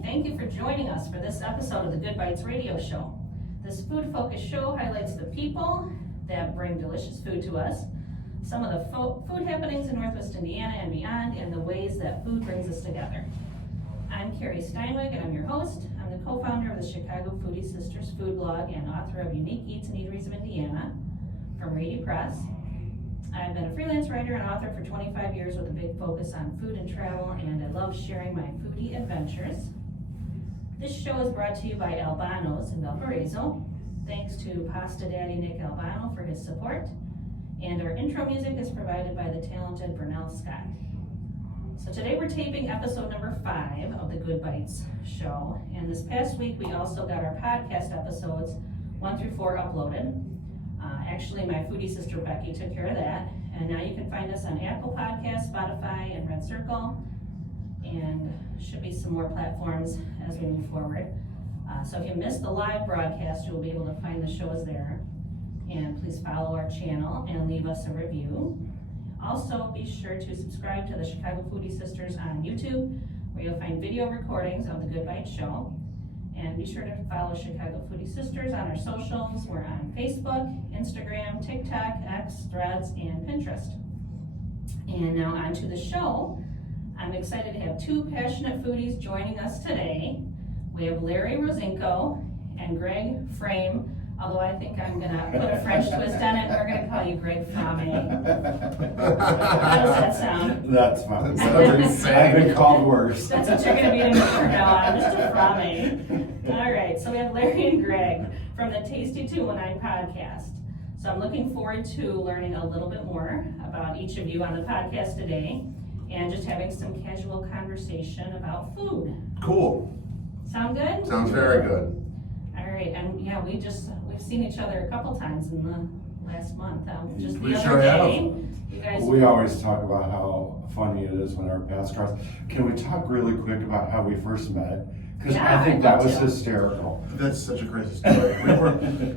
everybody. Thank you for joining us for this episode of the Good Bites radio show. This food-focused show highlights the people that bring delicious food to us, some of the food happenings in Northwest Indiana and beyond, and the ways that food brings us together. I'm Carrie Steinweg, and I'm your host. I'm the co-founder of the Chicago Foodie Sisters food blog and author of Unique Eats and Eateries of Indiana from Rady Press. I've been a freelance writer and author for 25 years with a big focus on food and travel, and I love sharing my foodie adventures. This show is brought to you by Albano's in Valparaiso. Thanks to Pasta Daddy Nick Albano for his support. And our intro music is provided by the talented Vernell Scott. So today we're taping episode number 5 of the Good Bites show. And this past week we also got our podcast episodes 1 through 4 uploaded. Actually, my foodie sister Becky took care of that. And now you can find us on Apple Podcasts, Spotify, and Red Circle. And should be some more platforms as we move forward. So if you missed the live broadcast, you'll be able to find the shows there. And please follow our channel and leave us a review. Also, be sure to subscribe to the Chicago Foodie Sisters on YouTube, where you'll find video recordings of the Good Bite show. And be sure to follow Chicago Foodie Sisters on our socials. We're on Facebook, Instagram, TikTok, X, Threads, and Pinterest. And now on to the show. I'm excited to have 2 passionate foodies joining us today. We have Larry Rosinko and Greg Frame, although I think I'm going to put a French twist on it. We're going to call you Greg Frame. How does that sound? That's fine. I've been called worse. That's what you're going to be to me from now on, Mr. Frame. All right, so we have Larry and Greg from the Tasty 219 podcast. So I'm looking forward to learning a little bit more about each of you on the podcast today and just having some casual conversation about food. Cool. Sound good? Sounds very good. All right, and yeah, we've seen each other a couple times in the last month. Just We the sure other have. day, you guys. We always talk about how funny it is when our paths cross. Can we talk really quick about how we first met? Because Yeah, I think I'd that love was to. hysterical. That's such a crazy story.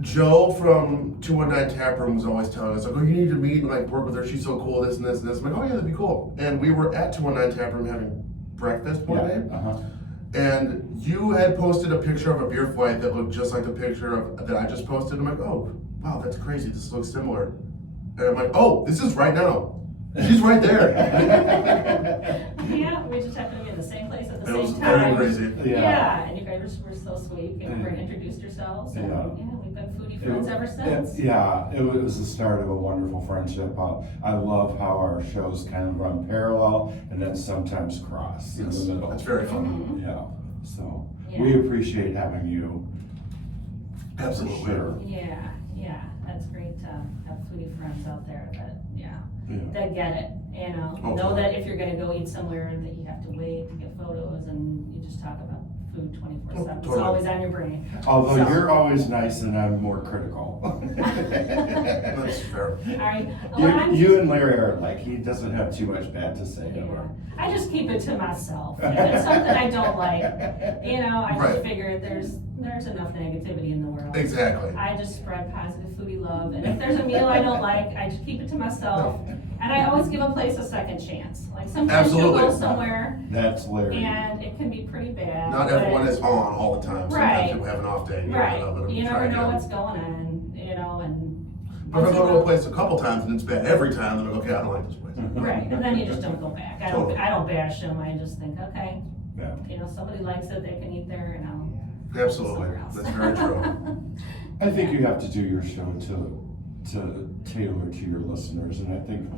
Joe from 219 Taproom was always telling us, like, oh, you need to meet and like work with her. She's so cool, this and this and this. I'm like, oh yeah, that'd be cool. And we were at 219 Taproom having breakfast one day. And you had posted a picture of a beer flight that looked just like the picture that I just posted. I'm like, oh, wow, that's crazy. This looks similar. And I'm like, oh, this is right now. She's right there. Yeah, we just happened to be in the same place at the It was same very time. crazy. Yeah, and you guys were so sweet. You came over and introduced yourselves. And Yeah. we've been foodie friends ever since. It was the start of a wonderful friendship. I love how our shows kind of run parallel and then sometimes cross in the middle. That's very fun. Mhm. Yeah, so Yeah. we appreciate having you. Absolutely. Sure. Yeah, that's great to have foodie friends out there that, Yeah. that get it, Oh, know totally. that if you're gonna go eat somewhere and that you have to wait to get photos and you just talk about food 24/7. It's Totally. always on your brain. Although So- you're always nice and I'm more critical. That's fair. All right. Well, I'm You and Larry are like, he doesn't have too much bad to say Yeah. ever. I just keep it to myself. If it's something I don't like, I just Right. figure there's enough negativity in the world. Exactly. I just spread positive foodie love, and if there's a meal I don't like, I just keep it to myself. And I always give a place a second chance. Like sometimes you go Absolutely. somewhere That's Larry. and it can be pretty bad. Not but- everyone is on all the time. Sometimes Right. people have an off day. And Right. You never try know again. what's going on, and. But if I go to a place a couple times and it's bad every time, then I'm like, okay, I don't like this place. Right, and then you just don't go back. I don't bash them. I just think, okay, Yeah. somebody likes it, they can eat there, and I'll. Absolutely. somewhere else. That's very true. I think you have to do your show to tailor to your listeners, and I think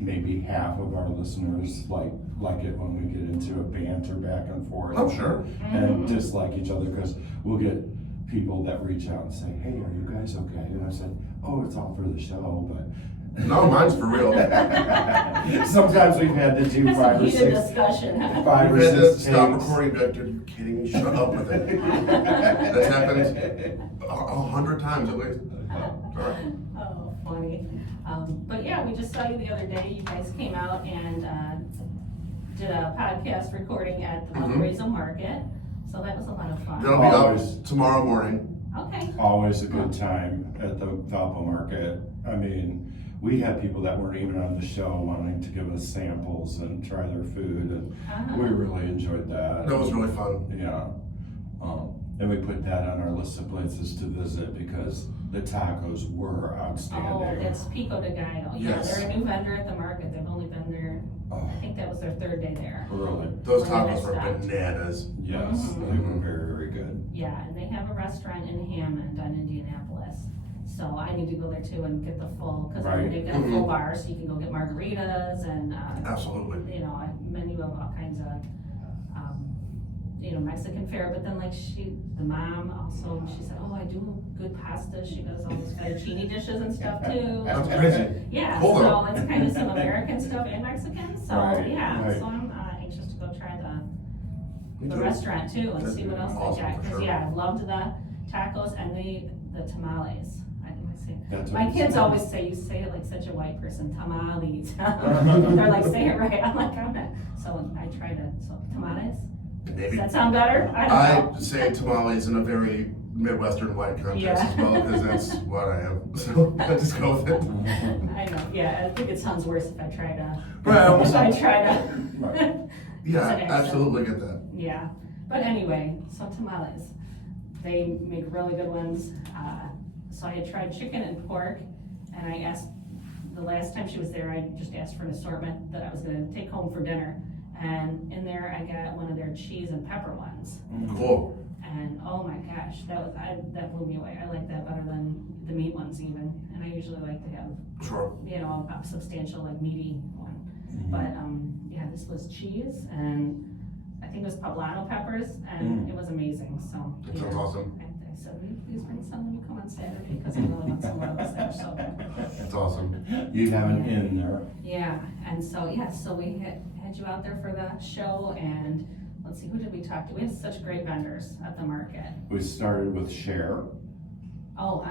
maybe half of our listeners like it when we get into a banter back and forth. Oh, sure. And dislike each other because we'll get people that reach out and say, "Hey, are you guys okay?" And I said, "Oh, it's all for the show," but. No, mine's for real. Sometimes we've had to do That's 5 a or heated 6. discussion. 5 or We've had to 6 stop takes. recording. Be like, dude, are you kidding me? Shut up with it. That's happened 100 times at least. All right. Oh, funny. But yeah, we just saw you the other day. You guys came out and did a podcast recording at the Valparaiso Market. So that was a lot of fun. That'll be Always. up tomorrow morning. Okay. Always a good time at the Valpo Market. I mean, we had people that weren't even on the show wanting to give us samples and try their food, and We really enjoyed that. That was really fun. Yeah. And we put that on our list of places to visit because the tacos were outstanding. Oh, it's Pico de Gallo. Yeah, Yes. they're a new vendor at the market. They've only been there, Oh, I think that was their 3rd day there. really? Those When they tacos were stopped. bananas. Yes, Mhm. they were very, very good. Yeah, and they have a restaurant in Hammond on Indianapolis. So I need to go there too and get the full, because Right. they've got a full bar, so you can go get margaritas and, Absolutely. you know, a menu of all kinds of, Mexican fare. But then like the mom also, she said, oh, I do good pasta. She does all those fettuccine dishes and stuff too. That's crazy. Yeah, Cool, so though. it's kind of some American stuff and Mexican. So Right, yeah, right. so I'm anxious to go try Me the too. restaurant too and That'd see be what else awesome, they got. for Because sure. yeah, I loved the tacos and the tamales. I think I say. That's what My we kids said. always say, you say it like such a white person, tamales. They're like, say it right. I'm like, I'm not. So I try to, tamales? Does Maybe. that sound better? I don't know. I say tamales in a very Midwestern white context Yeah. as well, because that's what I am. So I just go with it. I know, yeah, I think it sounds worse if I try to. Right, If I try to. Right. Yeah, It's I an accent. absolutely get that. Yeah, but anyway, so tamales, they make really good ones. So I had tried chicken and pork, and I asked, the last time she was there, I just asked for an assortment that I was gonna take home for dinner. And in there, I got one of their cheese and pepper ones. Cool. And oh my gosh, that blew me away. I like that better than the meat ones even. And I usually like to have, Sure. a substantial, like meaty one. But yeah, this was cheese and I think it was poblano peppers and it was amazing, so. That yeah. sounds awesome. I said, will you please bring some when you come on Saturday, because I really want some more of those there, so. That's awesome. You have an in there. Yeah, and so, yeah, so we had you out there for the show and let's see, who did we talk to? We had such great vendors at the market. We started with Cher, Oh,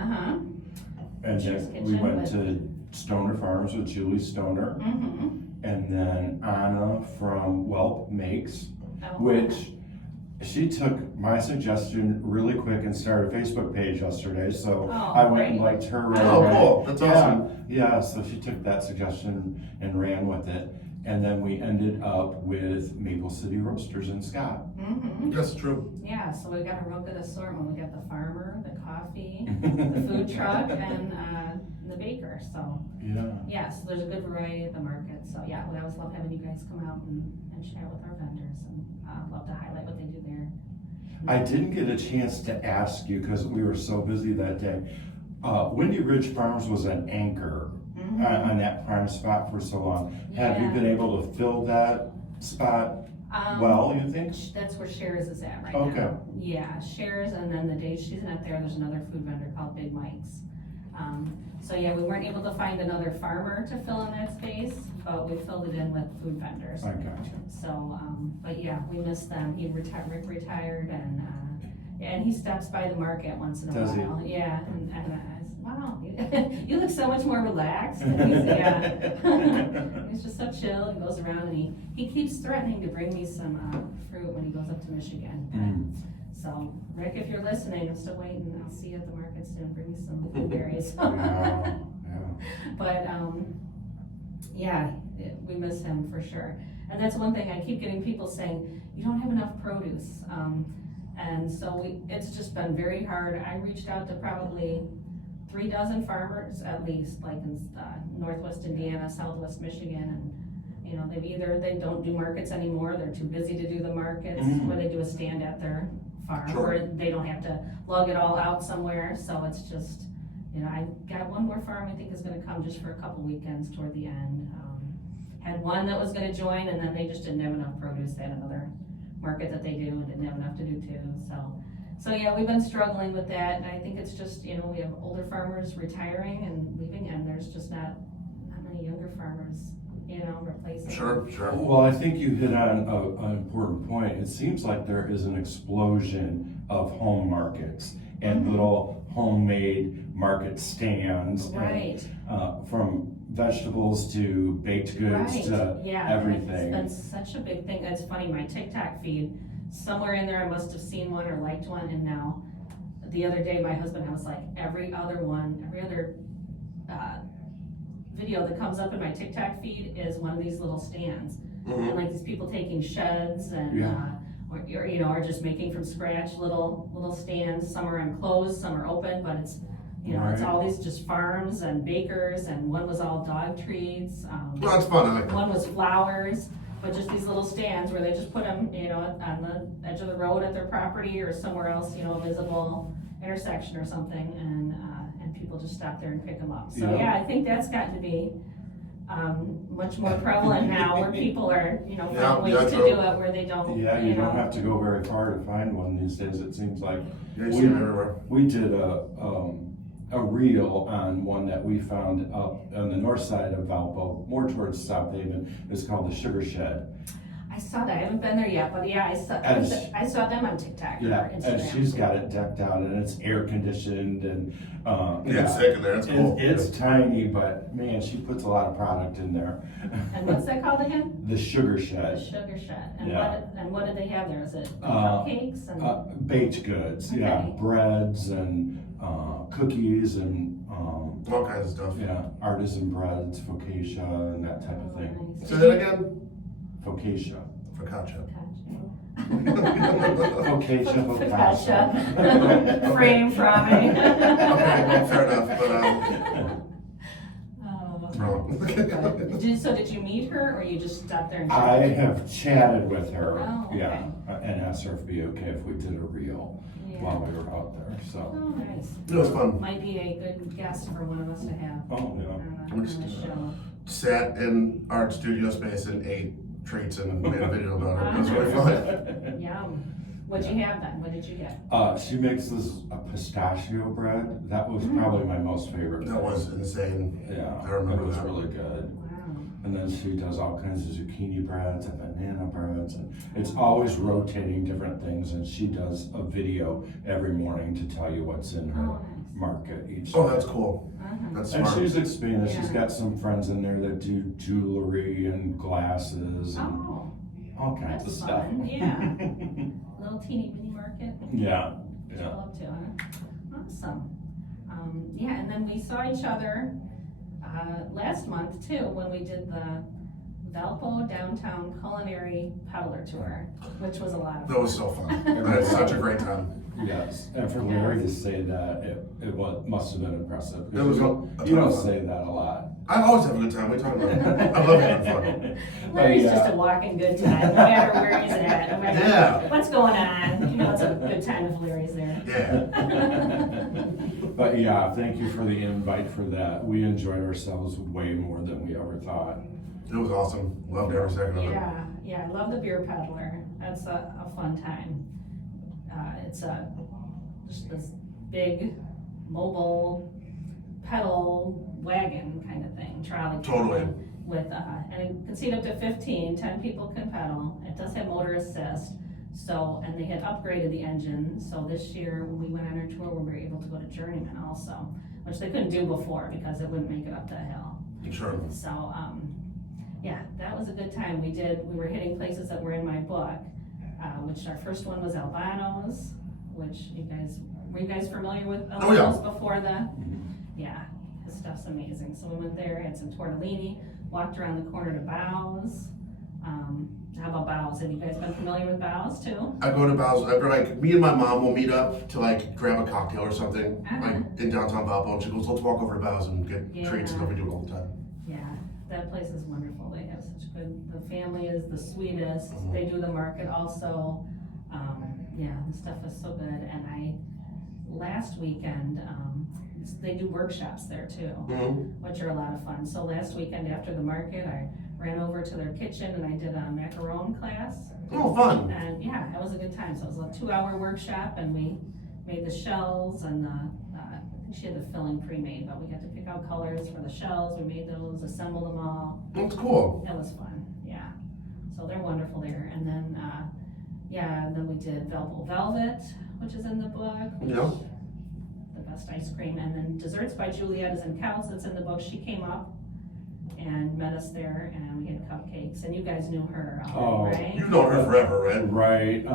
and Cher's then we Kitchen, went but- to Stoner Farms with Julie Stoner, Mm-hmm. and then Anna from Whelp Makes, Oh, which she took my suggestion really quick and started a Facebook page yesterday, so Oh, I went and great. liked her right Oh, away. cool. That's Yeah, awesome. yeah, so she took that suggestion and ran with it. And then we ended up with Maple City Roasters in Scott. Mm-hmm. That's true. Yeah, so we got a real good assortment. We got the farmer, the coffee, the food truck, and the baker. So Yeah. yeah, so there's a good variety at the market. So yeah, we always love having you guys come out and chat with our vendors, and love to highlight what they do there. I didn't get a chance to ask you because we were so busy that day. Windy Ridge Farms was an anchor Mhm. on that prime spot for so long. Have you Yeah. been able to fill that spot well, you think? That's where Shares is at right Okay. now. Yeah, Shares, and then the days she's not there, there's another food vendor called Big Mike's. So yeah, we weren't able to find another farmer to fill in that space, but we filled it in with food vendors. I gotcha. So, but yeah, we missed them. Rick retired, and he stops by the market once in a Does he? while. Yeah, and I said, wow, you look so much more relaxed. And he's, yeah, he's just so chill. He goes around and he keeps threatening to bring me some fruit when he goes up to Michigan. Mm. So, Rick, if you're listening, I'm still waiting. I'll see you at the market soon. Bring me some blueberries. Yeah, yeah. But yeah, we miss him for sure. And that's one thing, I keep getting people saying, you don't have enough produce. And so it's just been very hard. I reached out to probably 3 dozen farmers at least, like in Northwest Indiana, Southwest Michigan, and you know, they don't do markets anymore. They're too busy to do the markets, Mhm. or they do a stand at their farm, Sure. or they don't have to lug it all out somewhere. So it's just, you know, I got one more farm I think is gonna come just for a couple weekends toward the end. Had one that was gonna join, and then they just didn't have enough produce. They had another market that they do and didn't have enough to do too. So yeah, we've been struggling with that, and I think it's just, you know, we have older farmers retiring and leaving, and there's just not many younger farmers, you know, replacing. Sure. Well, I think you hit on an important point. It seems like there is an explosion of home markets and Mhm. little homemade market stands. and, Right. from vegetables to baked goods Right, to yeah, everything. It's been such a big thing. It's funny, my TikTok feed, somewhere in there I must have seen one or liked one, and now, the other day, my husband, I was like, every other video that comes up in my TikTok feed is one of these little stands. And like these people taking sheds and, Yeah. or just making from scratch little stands. Some are enclosed, some are open, but it's, it's Right. all these just farms and bakers, and one was all dog treats. Well, that's fun. I like that. One was flowers, but just these little stands where they just put them, on the edge of the road at their property or somewhere else, a visible intersection or something, and people just stop there and pick them up. So Yeah. I think that's gotten to be much more prevalent now, where people are, find ways to true. do it where they don't. Yeah, you don't have to go very far to find one these days, it seems like. Yeah, you see them everywhere. We did a reel on one that we found up on the north side of Valpo, more towards South Haven. It's called the Sugar Shed. I saw that. I haven't been there yet, but yeah, I saw them on TikTok or Yeah, Instagram. and she's got it decked out, and it's air conditioned, and It's sick in there. It's cool. It's tiny, but man, she puts a lot of product in there. And what's that called again? The Sugar The Shed. Sugar Shed. And Yeah. what did they have there? Is it cupcakes and? Baked goods, yeah, Okay. breads and cookies and All kinds of stuff. yeah, artisan breads, focaccia, and that type of thing. Nice. Say that again? Focaccia. Focaccia. Focaccia, focaccia. Focaccia. Frame from me. Okay, fair enough, but wrong. Did you meet her, or you just stopped there and I chatted? have chatted with her, Oh, okay. yeah, and asked her if it'd be okay if we did a reel while we were out there, so. Oh, nice. It was fun. Might be a good guest for one of us to have Oh, yeah. on the show. Sat in our studio space and ate treats and made a video about it. It was really fun. Yum. What'd you have then? What did you get? She makes a pistachio bread. That was probably my most favorite. That was insane. Yeah, I remember it was that. really good. Wow. And then she does all kinds of zucchini breads and banana breads, and it's always rotating different things. And she does a video every morning to tell you what's in her Oh, nice. market each Oh, day. that's cool. Uh-huh. That's And smart. she's expanded. She's Yeah. got some friends in there that do jewelry and glasses and Oh, all kinds of that's stuff. fun, yeah. Little teeny mini market. Yeah, She'll yeah. love to, huh? Awesome. Yeah, and then we saw each other last month too, when we did the Valpo Downtown Culinary Peddler Tour, which was a lot of fun. That was so fun. That's such a great time. Yes, and for Larry to say that, it must have been impressive. It was You a don't ton of fun. say that a lot. I always have a good time. What are you talking about? I love having fun. Larry's But, just a walking good time, no matter where he's at, no matter Yeah. what's going on. It's a good time if Larry's there. Yeah. But yeah, thank you for the invite for that. We enjoyed ourselves way more than we ever thought. It was awesome. Loved every second of it. Yeah, I love the beer peddler. That's a fun time. It's just this big mobile pedal wagon kind of thing, trolley. kind of Totally. thing With, and it can seat up to 10 people can pedal. It does have motor assist. So, and they had upgraded the engine. So this year when we went on our tour, we were able to go to Journeyman also, which they couldn't do before because it wouldn't make it up the hill. Sure. So, yeah, that was a good time. We were hitting places that were in my book, which our first one was Albano's, which were you guys familiar with Oh, yeah. Albano's before the? Yeah, his stuff's amazing. So we went there, had some tortellini, walked around the corner to Bow's. How about Bow's? Have you guys been familiar with Bow's too? I go to Bow's. Me and my mom will meet up to grab a cocktail or something in downtown Valpo, and she goes, "Let's walk over to Bow's and get treats," and then we do it all the time. Yeah, that place is wonderful. They have such good, the family is the sweetest. Mhm. They do the market also. Yeah, the stuff is so good. And last weekend, they do workshops there too, Mm-hmm. which are a lot of fun. So last weekend after the market, I ran over to their kitchen and I did a macaron class. Oh, fun. And yeah, it was a good time. So it was a 2-hour workshop and we made the shells and I think she had the filling pre-made, but we got to pick out colors for the shells. We made those, assembled them all. That's cool. That was fun, yeah. So they're wonderful there. And then, and then we did Velvet Velvet, which is in the book. Yeah. The best ice cream. And then Desserts by Juliet is in Cows, that's in the book. She came up and met us there, and we had cupcakes, and you guys knew her Oh. already, right? You've known her forever, right? Right.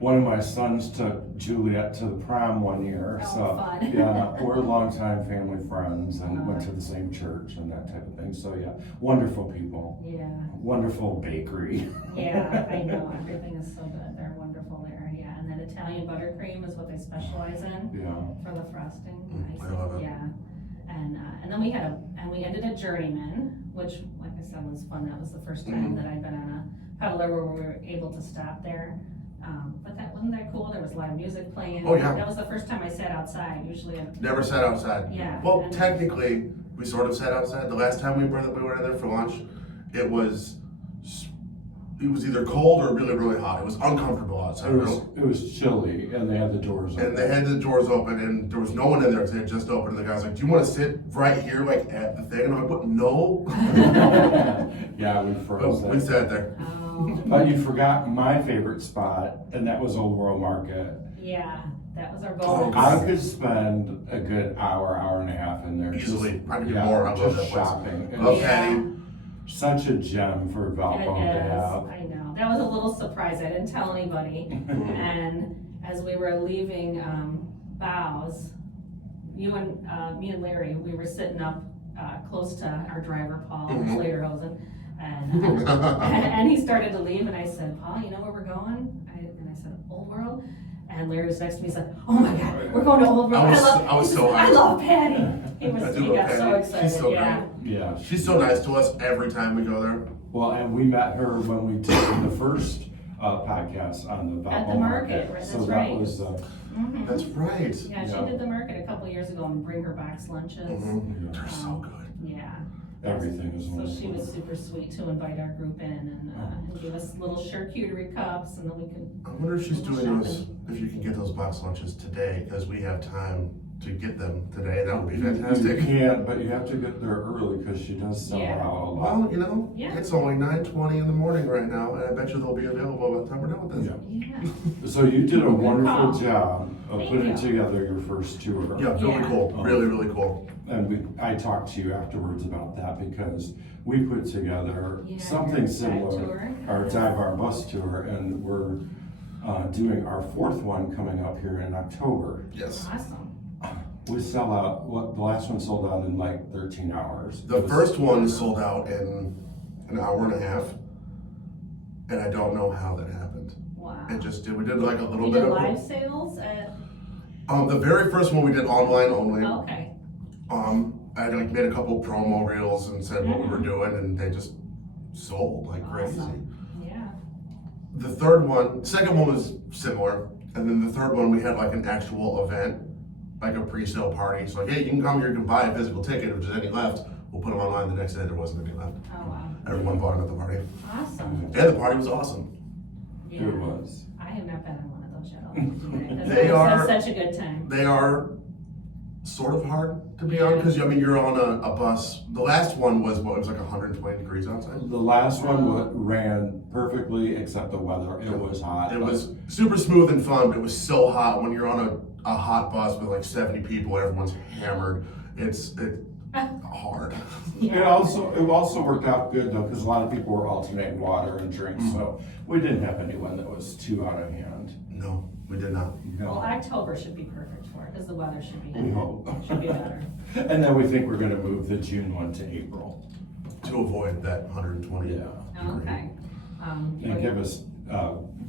One of my sons took Juliet to the prom one year. Oh, So fun. yeah, we're longtime family friends and went to the same church and that type of thing. So yeah, wonderful people. Yeah, Wonderful bakery. yeah, I know, everything is so good, they're wonderful there, yeah, and then Italian buttercream is what they specialize in Yeah. for the frosting. I love it. Yeah, and then we ended at Journeyman, which, like I said, was fun. That was the first time that I'd been on a peddler where we were able to stop there. But that wasn't that cool. There was live music playing. Oh, yeah. That was the first time I sat outside. Usually, Never sat outside. Yeah. Well, And- technically, we sort of sat outside. The last time we went in there for lunch, it was either cold or really, really hot. It was uncomfortable outside. It was chilly and they had the doors open. And they had the doors open, and there was no one in there because they had just opened. And the guy's like, "Do you want to sit right here, like at the thing?" And I'm like, "What? No." Yeah, we froze But we there. sat there. But you forgot my favorite spot, and that was Old World Market. yeah, that was our Oh, bonus. I could spend a good hour and a half in there. Easily. Just, I could do yeah, more. I love just that place. shopping. It Love was Patty. such a gem for Valpo It to is. have. I know. That was a little surprise. I didn't tell anybody. And as we were leaving Bows, you and me and Larry, we were sitting up close to our driver, Paul Slaterhosen, and he started to leave, and I said, "Paul, you know where we're going?" And I said, "Old World." And Larry was next to me. He said, "Oh my God, we're going to Old World." I was so I hyped. love Patty. He I was. do He love got so Patty. excited. She's so Yeah. great. Yeah. She's so nice to us every time we go there. Well, and we met her when we did the first podcast on the Valpo At the market, right, So that's that right. was, Mhm. That's right. Yeah, she Yeah. did the market a couple years ago and bring her box lunches. They're so good. Yeah. everything is So wonderful. she was super sweet to invite our group in and give us little charcuterie cups, and then we could. I wonder if she's doing those, if you can get those box lunches today, because we have time to get them today. That would be You fantastic. can't, but you have to get there early because she does sell Yeah. out a lot. Well, you know, Yeah. it's only 9:20 in the morning right now, and I bet you they'll be available by the time we're done with this. Yeah. Yeah. So you did a wonderful call. job of Thank putting you. together your first tour. Yeah, really Yeah. cool. Really, really cool. And I talked to you afterwards about that because we put together Yeah, something your dive similar, tour. our Dive Bar bus tour, and we're doing our fourth one coming up here in October. Yes. Awesome. We sell out, the last one sold out in like 13 hours. The It was- first one sold out in an hour and a half, and I don't know how that happened. Wow. It just did. We did like a little You bit did of live sales at. the very first one we did online only. Oh, okay. I like made a couple promo reels and said what we were doing, and they just sold like crazy. Awesome. Yeah. The second one was similar, and then the third one we had like an actual event, like a pre-sale party. So like, hey, you can come here, you can buy a physical ticket. If there's any left, we'll put them online. The next day there wasn't any left. Oh wow. Everyone bought them at the party, Awesome. and the party was awesome. Yeah. It was. I have not been on one of those yet. I'll have to do that, 'cause They I always are- have such a good time. They are sort of hard to be on because I mean you're on a bus. The last one was what, it was like 120 degrees outside. The last one ran perfectly except the weather. It was hot. It but- was super smooth and fun, but it was so hot when you're on a hot bus with like 70 people, everyone's hammered. It's hard. It also worked out good though, because a lot of people were alternating water and drinks, so we didn't have anyone that was too out of hand. No, we did not. Well, October should be perfect for it because the weather should be We hope. should be better. And then we think we're gonna move the June one to April. To avoid that 120 Yeah. degree. Okay. And give us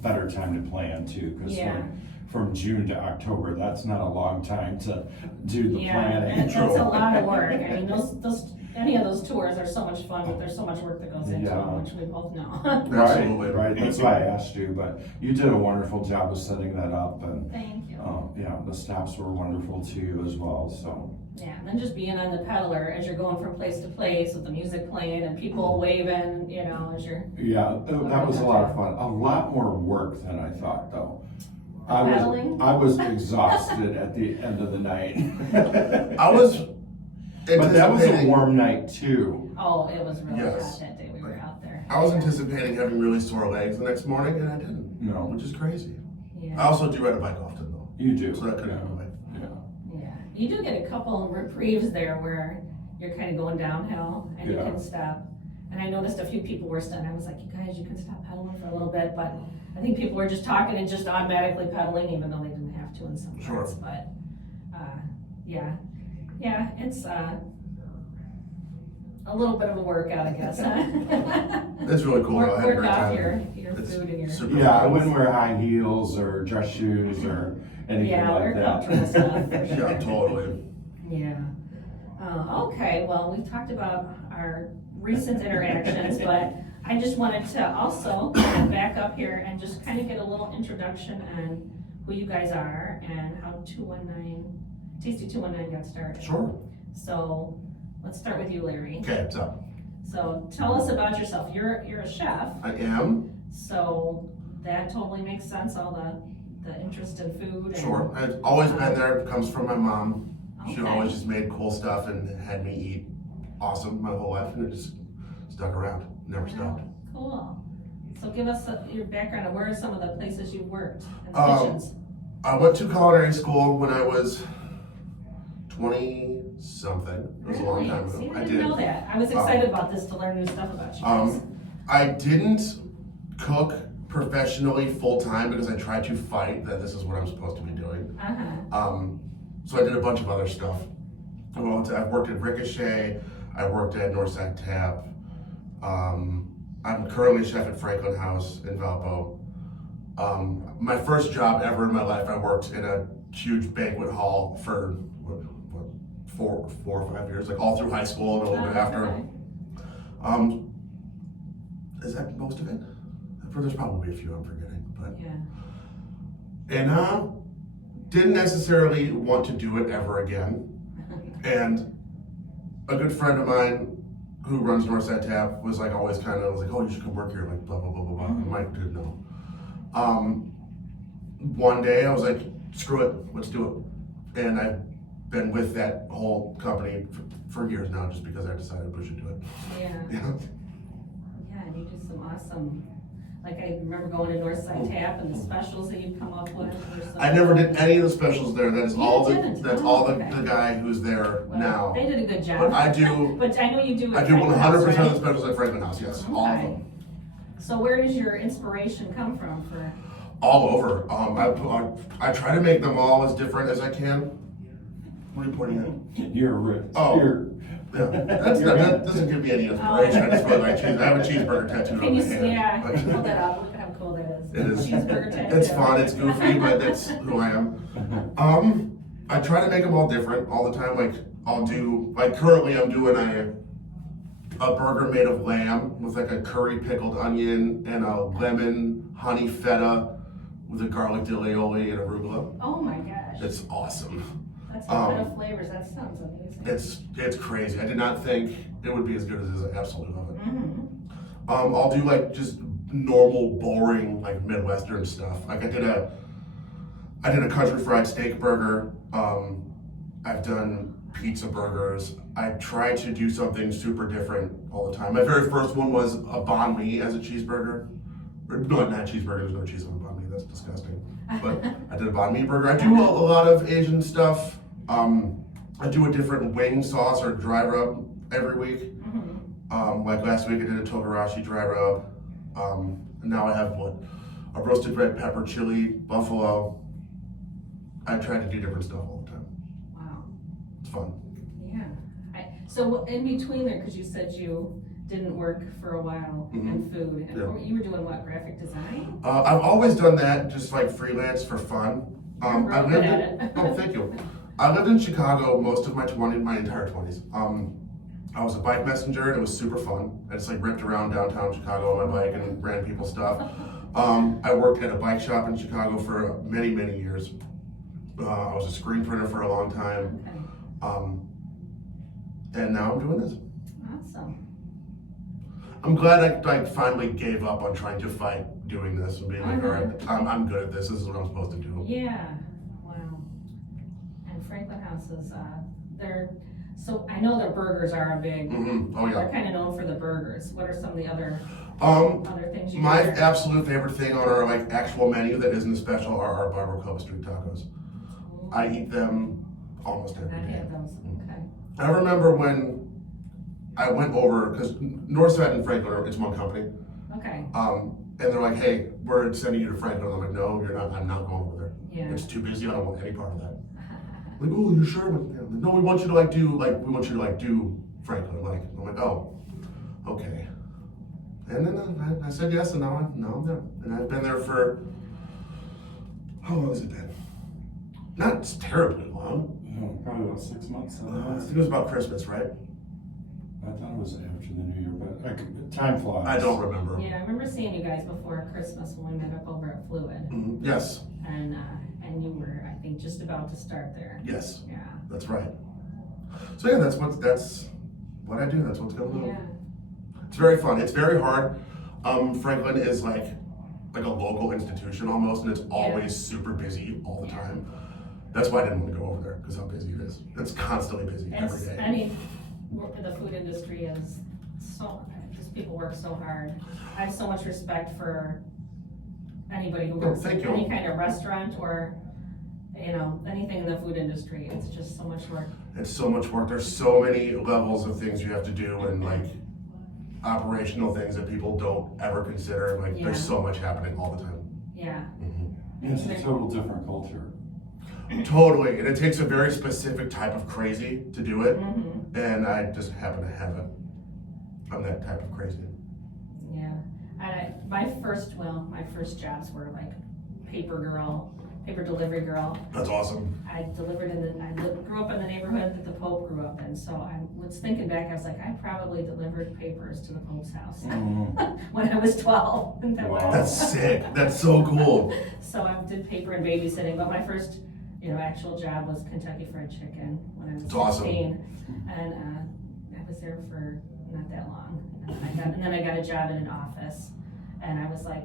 better time to plan too, because Yeah. from June to October, that's not a long time to do the Yeah, planning. that's a lot of work. I mean, those any of those tours are so much fun, but there's so much work that goes into Yeah. them, which we both know. Absolutely. Right, that's why I asked you, but you did a wonderful job of setting that up, and Thank you. yeah, the staffs were wonderful to you as well, so. Yeah, and then just being on the peddler as you're going from place to place with the music playing and people waving, you know, as you're Yeah, that was a lot of fun. A lot more work than I thought, though. Paddling? I was exhausted at the end of the night. I was But that was a anticipating- warm night too. oh, it was really Yes. hot that day we were out there. I was anticipating having really sore legs the next morning, and I didn't. No. Which is crazy. I Yeah, also do ride a bike often though, You do. so that could yeah. have been away. Yeah. yeah. You do get a couple reprieves there where you're kind of going downhill and you Yeah. can stop. And I noticed a few people were stunned. I was like, you guys, you can stop pedaling for a little bit, but I think people were just talking and just automatically pedaling, even though they didn't have to in some parts. Sure. But yeah, it's a little bit of a workout, I guess. Huh? It's really cool. I had a Work great off time. your It's food and your super Yeah, I fun. wouldn't wear high heels or dress shoes or anything yeah, like we're that. comfortable stuff for sure. Yeah, totally. Yeah. Okay, well, we've talked about our recent interactions, but I just wanted to also back up here and just kind of get a little introduction on who you guys are and how Tasty 219 got started. Sure. So let's start with you, Larry. Okay, so So tell us about yourself. You're a chef, I am. so that totally makes sense, all the interest in food. And, Sure. I've always been there. It comes from my mom. She Okay. always just made cool stuff and had me eat awesome my whole life, and it just stuck around. Never stopped. Cool. So give us your background on where are some of the places you've worked and Um, kitchens. I went to culinary school when I was 20-something. It was a long time ago. See, I I didn't did. know that. I was excited about this to learn new stuff about you guys. I didn't cook professionally full time because I tried to fight that this is what I'm supposed to be doing. So I did a bunch of other stuff. I've worked at Ricochet. I worked at Northside Tap. I'm currently a chef at Franklin House in Valpo. My first job ever in my life, I worked in a huge banquet hall for what, 4 or 5 years, like all through high school and a little bit after. Okay. Is that most of it? There's probably a few I'm forgetting, but Yeah. and didn't necessarily want to do it ever again. And a good friend of mine who runs Northside Tap was like always kind of like, oh, you should come work here, like blah blah blah blah blah. I'm like, dude, no. One day I was like, screw it, let's do it. And I've been with that whole company for years now, just because I decided we should do it. Yeah. Yeah. Yeah, and you do some awesome, like I remember going to Northside Tap and the specials that you'd come up with. were so I never cool. did any of the specials there. That is You all the didn't? that's Oh, all the, okay. the guy who's there Well, now. They did a good job. But I do But I know you do. I at do Franklin 100% House, of right? the specials at Franklin House. Yes, all of Okay. them. So where does your inspiration come from for? All over. I try to make them all as different as I can. What are you pointing at? You're rich. Oh. You're, Yeah, that doesn't give me any inspiration. I just really like cheese. I have a cheeseburger tattooed Can on you, my hand. yeah, but- can you hold that up? Look at how cool that is. It is. Cheeseburger tattoo. It's fun, it's goofy, but that's who I am. I try to make them all different all the time. Like I'll do, like currently I'm doing a burger made of lamb with like a curry pickled onion and a lemon honey feta with a garlic aioli and arugula. Oh my gosh, It's awesome. that's a bit of flavors. That sounds amazing. It's crazy. I did not think it would be as good as it is. I absolutely love it. Mm-hmm. I'll do like just normal, boring, like Midwestern stuff. Like I did a country fried steak burger. I've done pizza burgers. I try to do something super different all the time. My very first one was a banh mi as a cheeseburger. No, not cheeseburger. There's no cheese on a banh mi. That's disgusting. But I did a banh mi burger. I do a lot of Asian stuff. I do a different wing sauce or dry rub every week. Like last week I did a togarashi dry rub. And now I have a roasted red pepper chili buffalo. I try to do different stuff all the time. Wow. It's fun. Yeah. So in between there, because you said you didn't work for a while in food, and Yeah. you were doing what, graphic design? I've always done that, just like freelance for fun. I Real lived good in, at it. oh, thank you. I lived in Chicago most of my entire 20s. I was a bike messenger and it was super fun. I just like ripped around downtown Chicago on my bike and ran people's stuff. I worked at a bike shop in Chicago for many, many years. I was a screen printer for a long time. Okay. And now I'm doing this. Awesome. I'm glad I finally gave up on trying to fight doing this and being like, all right, I'm good at this. This is what I'm supposed to do. Yeah. Wow. And Franklin House is, so I know their burgers are a big, Oh they're yeah. kind of known for the burgers. What are some of the other things you do My there? absolute favorite thing on our like actual menu that isn't special are our barbacoa street tacos. I eat them almost every I day. had those, okay. I remember when I went over, because Northside and Franklin, it's one company. Okay. And they're like, hey, we're sending you to Franklin. I'm like, no, you're not. I'm not going over there. Yeah. It's too busy. I don't want any part of that. Like, oh, you sure? Like, yeah. No, we want you to do Franklin. I'm like, oh, okay. And then I said yes, and now I'm there. And I've been there for, how long has it been? Not terribly long. No, probably about 6 months, 7 I months. think it was about Christmas, right? I thought it was after the New Year, but time flies. I don't remember. Yeah, I remember seeing you guys before Christmas when we met up over at Fluid. Mhm. Yes, And you were, I think, just about to start there. yes, Yeah. that's right. So yeah, that's what I do. That's what's going on. Yeah. It's very fun. It's very hard. Franklin is like a local institution almost, and it's always super busy all the time. That's why I didn't want to go over there, because how busy it is. It's constantly busy every day. I mean, the food industry is so, just people work so hard. I have so much respect for anybody who works in thank you. any kind of restaurant or, anything in the food industry. It's just so much work. It's so much work. There's so many levels of things you have to do, and like operational things that people don't ever consider. Like Yeah. there's so much happening all the time. Yeah. It's a total different culture. Totally, and it takes a very specific type of crazy to do it, Mm-hmm. and I just happen to have it. I'm that type of crazy. Yeah. My first jobs were like paper delivery girl. That's awesome. I grew up in the neighborhood that the Pope grew up in, so I was thinking back, I was like, I probably delivered papers to the Pope's house when I was 12. Wow. That's sick. That's so cool. So I did paper and babysitting, but my first, actual job was Kentucky Fried Chicken when I was That's awesome. 16. And I was there for not that long. And then I got a job in an office, and I was like,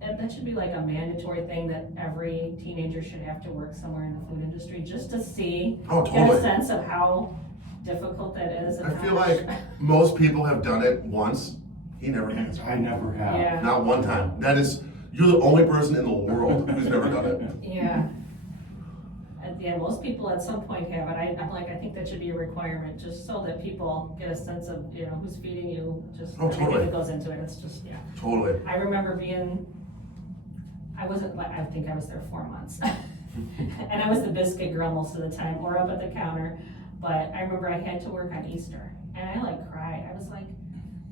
that should be like a mandatory thing that every teenager should have to work somewhere in the food industry just to see, Oh, get a totally. sense of how difficult that is. And I how feel much- like most people have done it once. He never has. I never have. Yeah. Not one time. You're the only person in the world who's never done it. Yeah. Yeah, most people at some point have it. I'm like, I think that should be a requirement, just so that people get a sense of, who's feeding you, just Oh, everything totally. that goes into it. It's just, yeah. Totally. I remember I think I was there 4 months. And I was the biscuit girl most of the time, or up at the counter. But I remember I had to work on Easter, and I cried. I was like,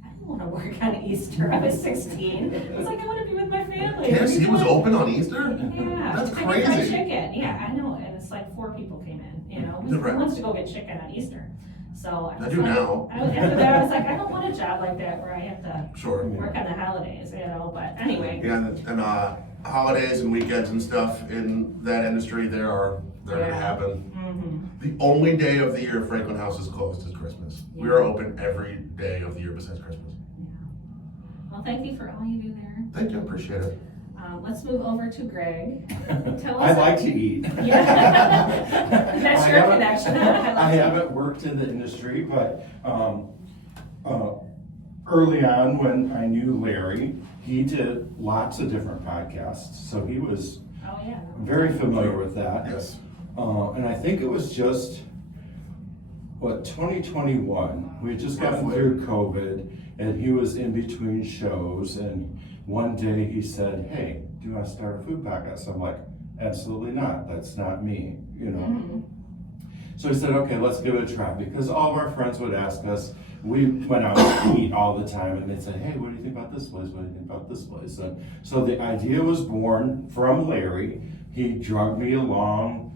I don't want to work on Easter. I was 16. I was like, I want to be with my family. KFC was open on Easter? Yeah. That's Fried crazy. chicken. Yeah, I know. And it's like 4 people came in, Who Right. wants to go get chicken on Easter? So I do now. After that, I was like, I don't want a job like that where I have to Sure. work on the holidays, but anyway. Yeah, and holidays and weekends and stuff in that industry, they're Yeah. gonna happen. Mm-hmm. The only day of the year Franklin House is closed is Christmas. We Yeah. are open every day of the year besides Christmas. Yeah. Well, thank you for all you do there. Thank you, appreciate it. Let's move over to Greg. Tell I us. like to eat. Yeah. That's your connection. I haven't worked in the industry, but early on when I knew Larry, he did lots of different podcasts, so he was Oh, yeah. very familiar with that. Yes. And I think it was just, 2021. We had just gotten Roughly. through COVID, and he was in between shows, and one day he said, hey, do you want to start a food podcast? I'm like, absolutely not. That's not me, Mhm. So he said, okay, let's give it a try, because all of our friends would ask us, we went out to eat all the time, and they'd say, hey, what do you think about this place? What do you think about this place? And so the idea was born from Larry. He drugged me along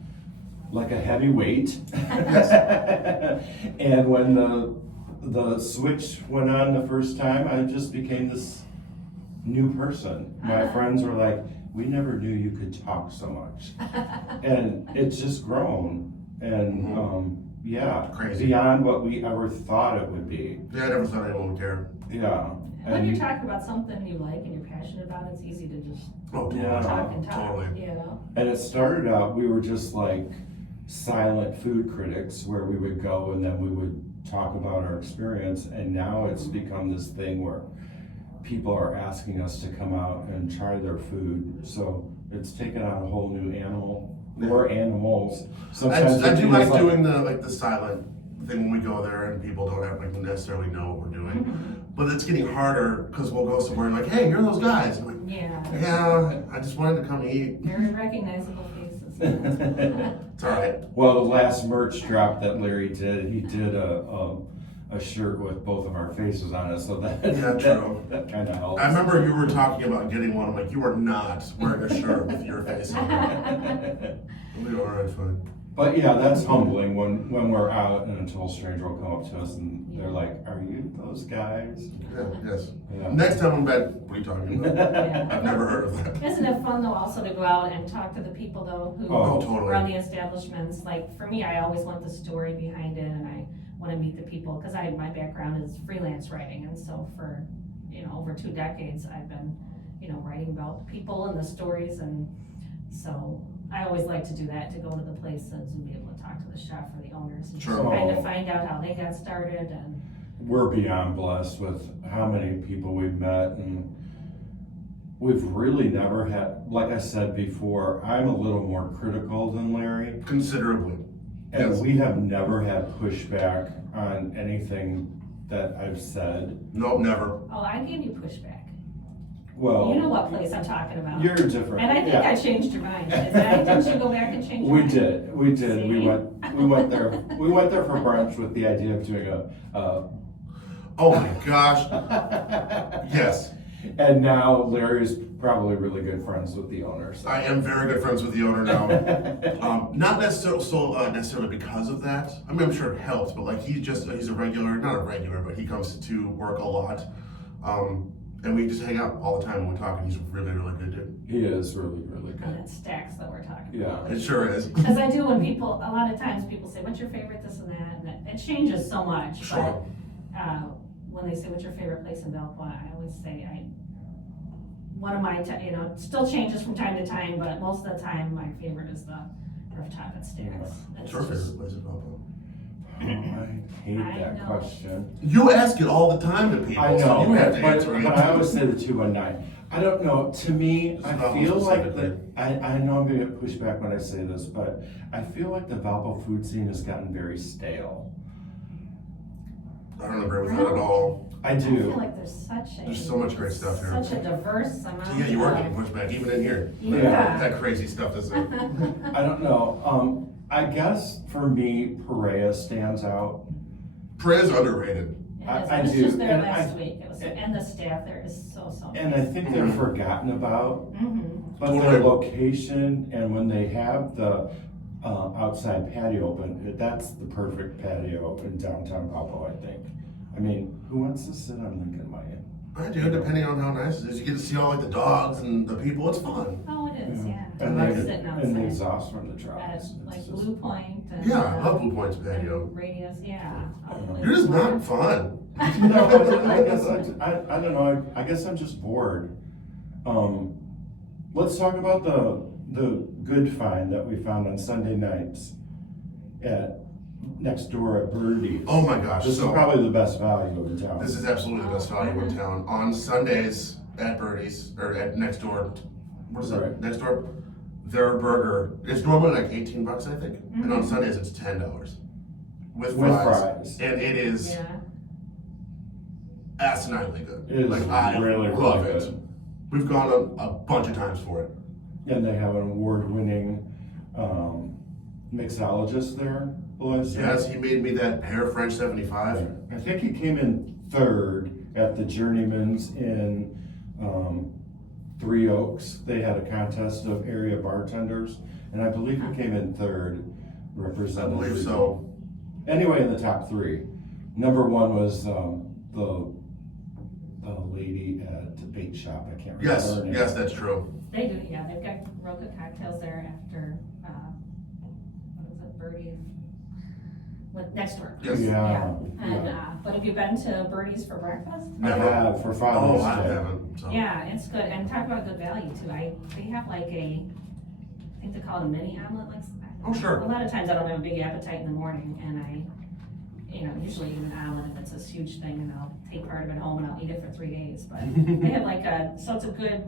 like a heavy weight. And when the switch went on the first time, I just became this new person. My friends were like, we never knew you could talk so much. And it's just grown. And Crazy. beyond what we ever thought it would be. Yeah, I never thought anyone would care. Yeah. When you're talking about something you like and you're passionate about, it's easy to just Oh, totally. Yeah. talk and talk, Totally. And it started out, we were just like silent food critics, where we would go and then we would talk about our experience. And now it's become this thing where people are asking us to come out and try their food. So it's taken on a whole new animal, more animals. I Sometimes do it like feels doing the silent thing when we go there and people don't have, like, necessarily know what we're doing. Mm-hmm. But it's getting harder because we'll go somewhere and like, hey, you're those guys. I'm like, yeah, I just wanted to come eat. Very recognizable faces. It's all right. Well, the last merch drop that Larry did, he did a shirt with both of our faces on it, so that true. that kind of helps. I remember you were talking about getting one. I'm like, you are not wearing a shirt with your face on it. We'll be all right, fine. But yeah, that's humbling when we're out and a total stranger will come up to us and they're like, "Are you those guys?" Yeah, yes. Yeah. Next time I'm back, what are you talking about? Yeah. I've never heard of that. Isn't it fun though also to go out and talk to the people though who Oh, totally. run the establishments? Like for me, I always want the story behind it, and I want to meet the people because my background is freelance writing, and so for over 2 decades I've been writing about people and the stories, and so I always like to do that, to go to the places and be able to talk to the chef or the owners and Sure. just kind of find out how they got started. And We're beyond blessed with how many people we've met, and we've really never had, like I said before, I'm a little more critical than Larry, Considerably. and Yes. we have never had pushback on anything that I've said. Nope, never. oh, I gave you pushback. Well, You know what place I'm talking about. you're different. And I think Yeah. I changed your mind. Didn't you go back and change your We mind? did. We See? went there. We went there for brunch with the idea of doing Oh my gosh. Yes. And now Larry's probably really good friends with the owner. So. I am very good friends with the owner now. Not necessarily because of that. I mean, I'm sure it helps, but like he's a regular, not a regular, but he comes to work a lot. And we just hang out all the time and we talk, and he's really, really good dude. He is really, really And good. it stacks that we're talking Yeah. about. It sure is. Because I do when a lot of times people say, what's your favorite this and that, and it changes so much. Sure. But when they say, what's your favorite place in Valpo, I always say, one of my, still changes from time to time, but most of the time, my favorite is the rooftop at Stacks. What's your favorite place in Valpo? Oh, I hate I that know. question. You ask it all the time to people, I so know, you have to but answer it. I always say the 219. I don't know. To me, It's I not feel like specifically. I know I'm gonna get pushback when I say this, but I feel like the Valpo food scene has gotten very stale. I don't agree with that at all. I I do. feel like there's so much great stuff here. Such a diverse amount. So yeah, you are getting of- pushback even in here. Yeah. That crazy stuff to say. I don't know. I guess for me, Perea stands out. Praise underrated. I I was do, just there and last week. It was, and the staff there is so And I think they're forgotten about, Mm-hmm. but their location and when they have the outside patio open, that's the perfect patio in downtown Valpo, I think. I mean, who wants to sit on Lincoln Way? I do, depending on how nice it is. You get to see all like the dogs and the people. It's fun. Oh, it is, yeah. I And, like the, sitting and the outside. exhaust from the At trucks. like It's just- Blue Point and. Yeah, I love Blue Point's patio. and Radius, yeah. You're just not fun. No, I guess I don't know. I guess I'm just bored. Let's talk about the good find that we found on Sunday nights at next door at Birdie's. Oh my gosh. This is So probably the best value in town. this is absolutely the best value in town. On Sundays at Birdie's or at next door, what is Right. it? Next door, their burger is normally like $18, I think, and on Sundays it's $10 with fries. And it is Yeah. asininely good. It is like I really, love really it. good. We've gone a bunch of times for it. And they have an award-winning mixologist there, Melissa. Yes, he made me that pear French 75. I think he came in third at the Journeyman's in Three Oaks. They had a contest of area bartenders, and I believe he came in third, I representing. believe Three so. Oaks. Anyway, in the top three, number one was the lady at the bait shop. I can't remember Yes, her name. yes, that's true. They do, yeah, they've got real good cocktails there after, what is it, Birdie's? Next door. Yes. Yeah. And, but have you been to Birdie's for breakfast? I Never. have for Oh, Father's I Day. haven't. So. Yeah, it's good, and talk about good value too. They have like I think they call it a mini omelet, like. Oh, sure. A lot of times I don't have a big appetite in the morning, and I, usually eat an omelet if it's this huge thing, and I'll take part of it home and I'll eat it for 3 days. But they have like so it's a good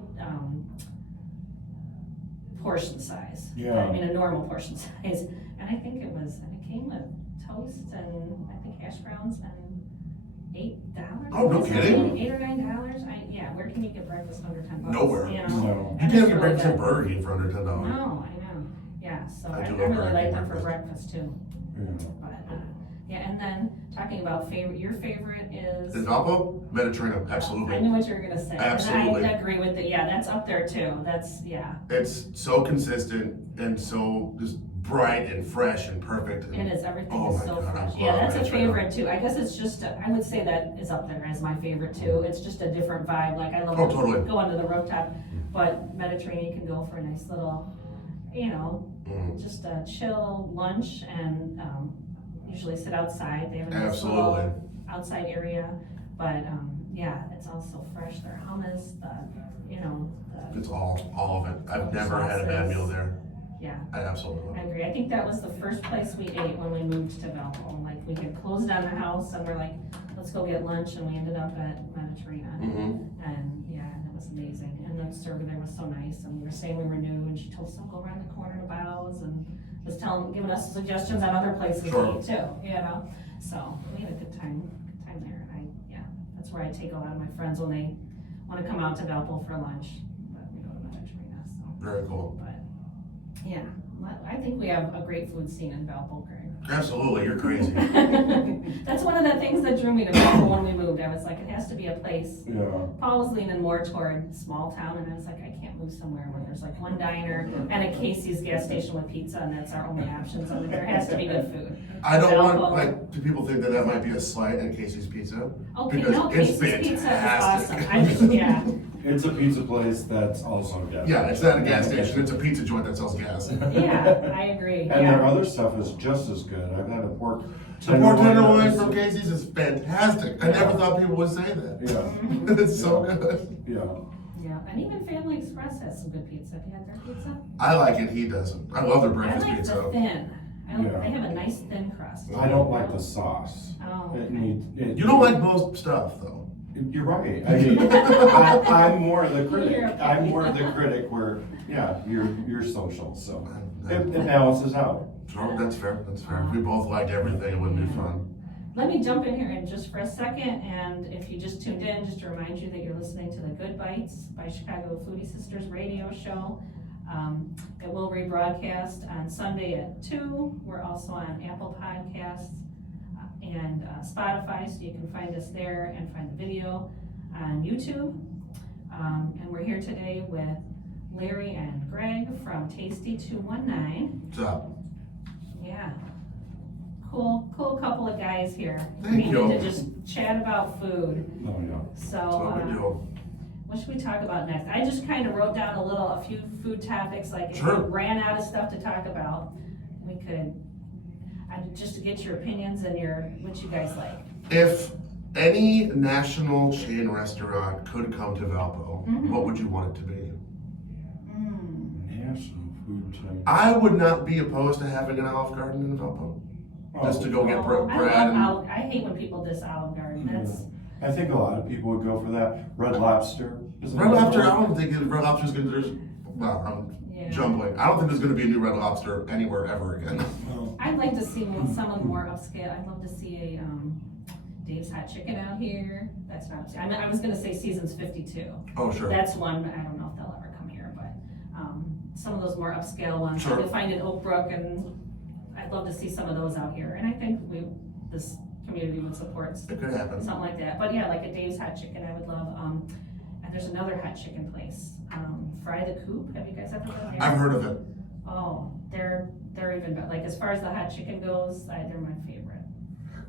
portion size. Yeah. I mean, a normal portion size, and I think it came with toast and I think hash browns and $8. Oh, no kidding. $8 or $9. Yeah, where can you get breakfast under $10? Nowhere. You know? No. You can't get breakfast at Burger King for under $10. No, I know. Yeah, so I I do really love Burger like King them for breakfast. breakfast too. Yeah. But, yeah, and then talking about your favorite is. In Valpo, Mediterranean, I absolutely. knew what you were gonna say. Absolutely. And I agree with it. Yeah, that's up there too. Yeah. It's so consistent and so just bright and fresh and perfect. And, It is, everything Oh is my so God, I fresh. love Yeah, that's a Mediterranean. favorite too. I guess it's just, I would say that is up there as my favorite too. It's just a different vibe. Like I love Oh, totally. go under the rooftop, but Mediterranean can go for a nice little, just a chill lunch and usually sit outside. They have a nice Absolutely. little outside area, but yeah, it's also fresh. Their hummus, the It's all of it. I've never had a bad meal there. yeah. I absolutely love I it. agree. I think that was the first place we ate when we moved to Valpo. Like we had closed down the house and we're like, let's go get lunch, and we ended up at Mediterranean. Mm-hmm. And yeah, and it was amazing. And the server there was so nice. And we were saying we were new, and she told us to go around the corner to Bow's and was giving us suggestions on other places Sure. to eat too. So we had a good time there. That's where I take a lot of my friends when they want to come out to Valpo for lunch. But we go to Mediterranean. So. Very cool. But yeah, I think we have a great food scene in Valpo, Greg. Absolutely, you're crazy. That's one of the things that drew me to Valpo when we moved. I was like, it has to be a place. Yeah. Paul was leaning more toward small town, and I was like, I can't move somewhere where there's like one diner and a Casey's gas station with pizza, and that's our only options. I mean, there has to be good food. I don't Valpo- want, do people think that might be a slight in Casey's Pizza? Okay, Because no, it's Casey's pizza is fantastic. awesome. I just, yeah. It's a pizza place that's also gas. Yeah, it's not a gas station, it's a pizza joint that sells gas. Yeah, I agree. And their Yeah. other stuff is just as good. I've had a pork The pork tenderloin that's- from Casey's is fantastic. I never thought people would say that. Yeah, It's so good. yeah. Yeah, and even Family Express has some good pizza. Have you had their pizza? I like it, he doesn't. I love their breakfast I like pizza. the thin. Yeah. They have a nice thin crust. I don't like the sauce. Oh, It okay. needs. You don't like most stuff though. You're right. I mean, I'm more the critic. You're okay. I'm more the critic where, yeah, you're social, so it balances out. Sure, that's fair, that's fair. If we both liked everything, it wouldn't be fun. Let me jump in here just for a second, and if you just tuned in, just to remind you that you're listening to the Good Bites by Chicago Foodie Sisters radio show. It will rebroadcast on Sunday at 2. We're also on Apple Podcasts and Spotify, so you can find us there and find the video on YouTube. And we're here today with Larry and Greg from Tasty 219. What's up? Yeah. Cool couple of guys here. Thank you. To just chat about food. Oh, yeah. That's what we So, do. what should we talk about next? I just kind of wrote down a few food topics, like if Sure. we ran out of stuff to talk about, we could, just to get your opinions and what you guys like. If any national chain restaurant could come to Valpo, Mhm. what would you want it to be? National food chain. I would not be opposed to having an Olive Garden in Valpo. Just to go get Oh, bread I and... love I hate when people diss Olive Garden. That's, I think a lot of people would go for that. Red Lobster. Isn't Red that Lobster, I one? don't think Red Lobster's gonna, I'm yeah. jumbling. I don't think there's gonna be a new Red Lobster anywhere ever again. I'd like to see someone more upscale. I'd love to see a Dave's Hot Chicken out here. That's not upscale. I was gonna say Seasons 52. Oh, sure. That's one, I don't know if they'll ever come here, but some of those more upscale ones, Sure. like you'll find in Oak Brook, and I'd love to see some of those out here. And I think this community would support It could happen. something like that. But yeah, like a Dave's Hot Chicken, I would love. And there's another hot chicken place, Fry the Coop. Have you guys ever been there? I've heard of it. Oh, they're even better. Like as far as the hot chicken goes, they're my favorite.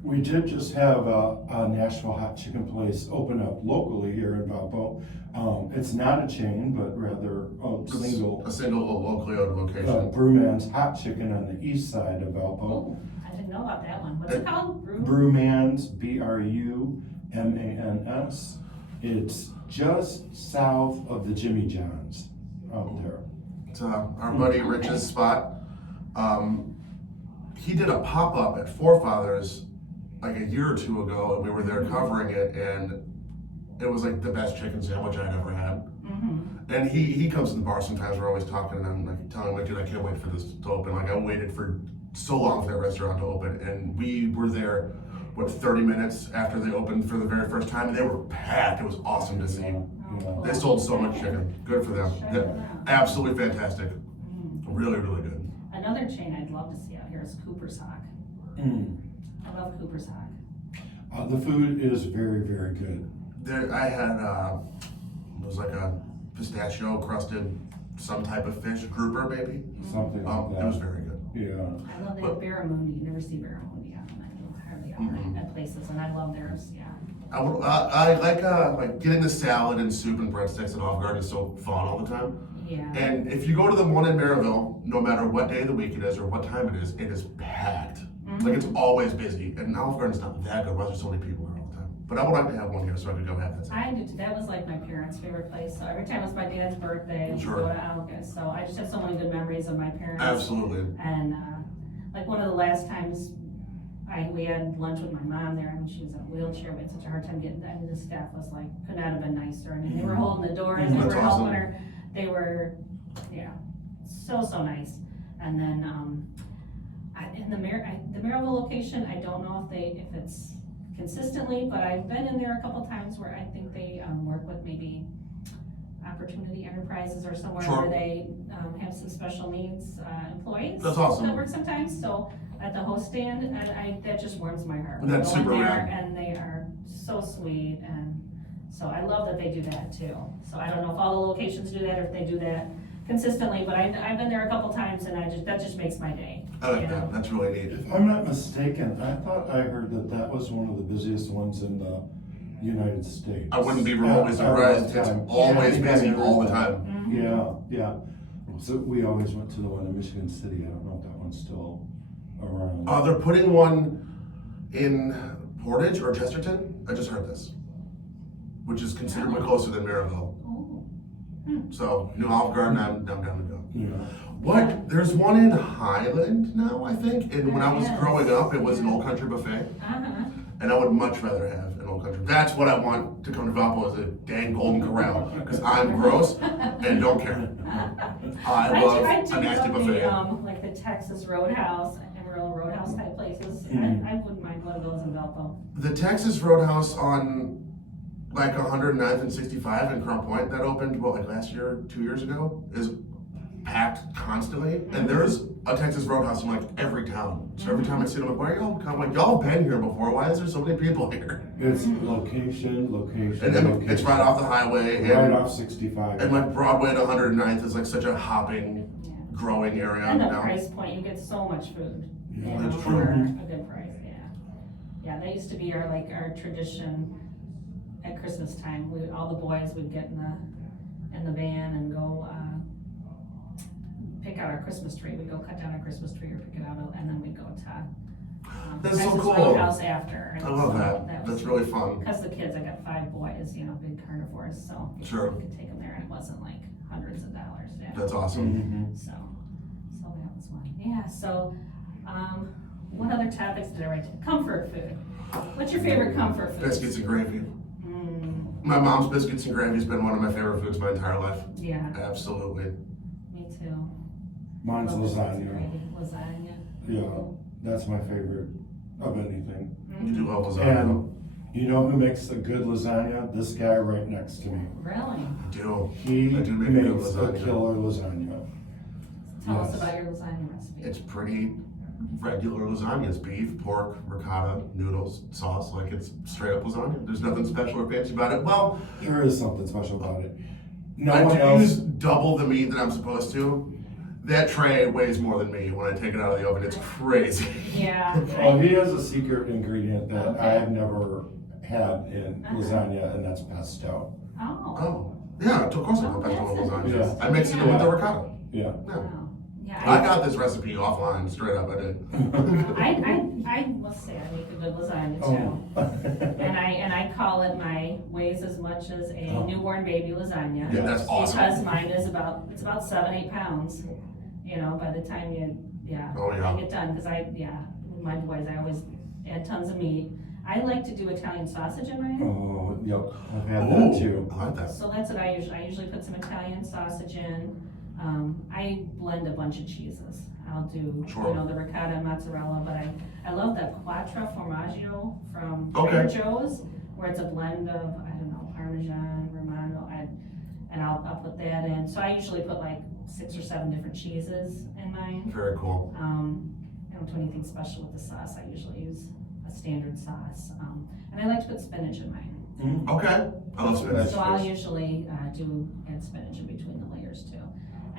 We did just have a Nashville hot chicken place open up locally here in Valpo. It's not a chain, but rather A single locally owned location. Brewman's Hot Chicken on the east side of Valpo. Oh, I didn't know about that one. What's it called? Brewman's, Brumans. It's just south of the Jimmy John's out there. It's our buddy Rich's spot. He did a pop-up at Forefathers like a year or two ago, and we were there covering it, and it was like the best chicken sandwich I'd ever had. Mm-hmm. And he comes to the bar sometimes, we're always talking, and I'm like telling him, like, dude, I can't wait for this to open. Like, I waited for so long for that restaurant to open, and we were there, 30 minutes after they opened for the very first time, and they were packed. It was awesome to see. Yeah. They sold so much chicken. Good for them. Sure. Yeah, absolutely fantastic. Really, really good. Another chain I'd love to see out here is Cooper's Hawk. I love Cooper's Hawk. The food is very, very good. There, I had, it was like a pistachio crusted, some type of fish, grouper maybe. Something like that. It was very good. Yeah. I love that barramundi. You never see barramundi at places, and I love theirs. Yeah. I like getting the salad and soup and breadsticks at Olive Garden is so fun all the time. Yeah. And if you go to the one in Maryville, no matter what day of the week it is or what time it is packed. Like it's always busy. And Olive Garden's not that good, there's so many people there all the time. But I would like to have one here so I could go have that. I do too. That was like my parents' favorite place. So every time it was my dad's birthday, we'd go to Olive Garden. So I just have so many good memories of my parents. Absolutely. And like one of the last times we had lunch with my mom there. I mean, she was in a wheelchair. We had such a hard time getting. I mean, the staff was like, could not have been nicer. I mean, they were holding the door and they were helping her. They were, yeah, so nice. And then in the Maryville location, I don't know if it's consistently, but I've been in there a couple times where I think they work with maybe Opportunity Enterprises or somewhere where they have some special needs employees. That's awesome. That work sometimes. So at the host stand, and that just warms my heart. That's super rad. And they are so sweet, and so I love that they do that too. So I don't know if all the locations do that or if they do that consistently, but I've been there a couple times, and that just makes my day. I like that. That's really neat. If I'm not mistaken, I thought I heard that was one of the busiest ones in the United States. I wouldn't be remotely surprised. It's always busy all the time. Yeah. So we always went to the one in Michigan City. I don't know if that one's still around. They're putting one in Portage or Chesterton. I just heard this, which is considerably closer than Maryville. Oh. So New Olive Garden, I'm down to go. Yeah. There's one in Highland now, I think. And when I was growing up, it was an Old Country buffet. And I would much rather have an Old Country. That's what I want to come to Valpo, is a dang Golden Corral, because I'm gross and don't care. I love a nasty buffet. Like the Texas Roadhouse, Amarillo Roadhouse type places. I wouldn't mind one of those in Valpo. The Texas Roadhouse on like 109th and 65 in Crown Point that opened, last year, 2 years ago, is packed constantly. And there's a Texas Roadhouse in like every town. So every time I see them, I'm like, where are y'all? I'm like, y'all been here before. Why is there so many people here? It's location. And then it's right off the highway. Right off 65. And like Broadway to 109th is like such a hopping, growing area. And the now. price point, you get so much food. Yeah, that's For true. a good price, yeah. That used to be our tradition at Christmas time. All the boys would get in the van and go pick out our Christmas tree. We'd go cut down our Christmas tree or pick it out, and then we'd go to That's so Texas cool. Roadhouse after. I love that. That's really fun. Because the kids, I got 5 boys, big carnivores, so Sure. we could take them there, and it wasn't like hundreds of dollars. Yeah. That's awesome. So that was one. Yeah. So, what other topics did I write down? Comfort food. What's your favorite comfort food? Biscuits and gravy. My mom's biscuits and gravy has been one of my favorite foods my entire life. Yeah. Absolutely. Me too. Mine's lasagna. Lasagna. Yeah, that's my favorite of anything. You do love lasagna. And you know who makes a good lasagna? This guy right next to me. Really? I do. He I do make a good makes a lasagna. killer lasagna. Tell us Yes. about your lasagna recipe. It's pretty regular lasagna. It's beef, pork, ricotta, noodles, sauce. Like it's straight up lasagna. There's nothing special or fancy about it. Well, There is something special about it. No I one do else. use double the meat that I'm supposed to. That tray weighs more than me when I take it out of the oven. It's crazy. Yeah. Oh, he has a secret ingredient that Okay. I have never had in lasagna, and that's pesto. Oh. Oh, yeah, of course I put pesto in lasagna. Yeah. I mix it in with the ricotta. Yeah. Yeah. Wow. Yeah. I got this recipe offline, straight up, I did. I must say I make a good lasagna too. Oh. And I call it weighs as much as a newborn baby lasagna. Yeah, that's awesome. Because mine is about 7-8 pounds. By the time Oh, yeah. I get done, because my boys, I always add tons of meat. I like to do Italian sausage in mine. Oh, yep, I've had Oh, that too. I like that. So that's what I usually put some Italian sausage in. I blend a bunch of cheeses. I'll do, Sure. the ricotta and mozzarella, but I love the quattro formaggio from Okay. Trader Joe's, where it's a blend of, Parmesan, Romano, and I'll put that in. So I usually put like 6 or 7 different cheeses in mine. Very cool. I don't do anything special with the sauce. I usually use a standard sauce. And I like to put spinach in mine. Okay. I love spinach. So I'll usually add spinach in between the layers too.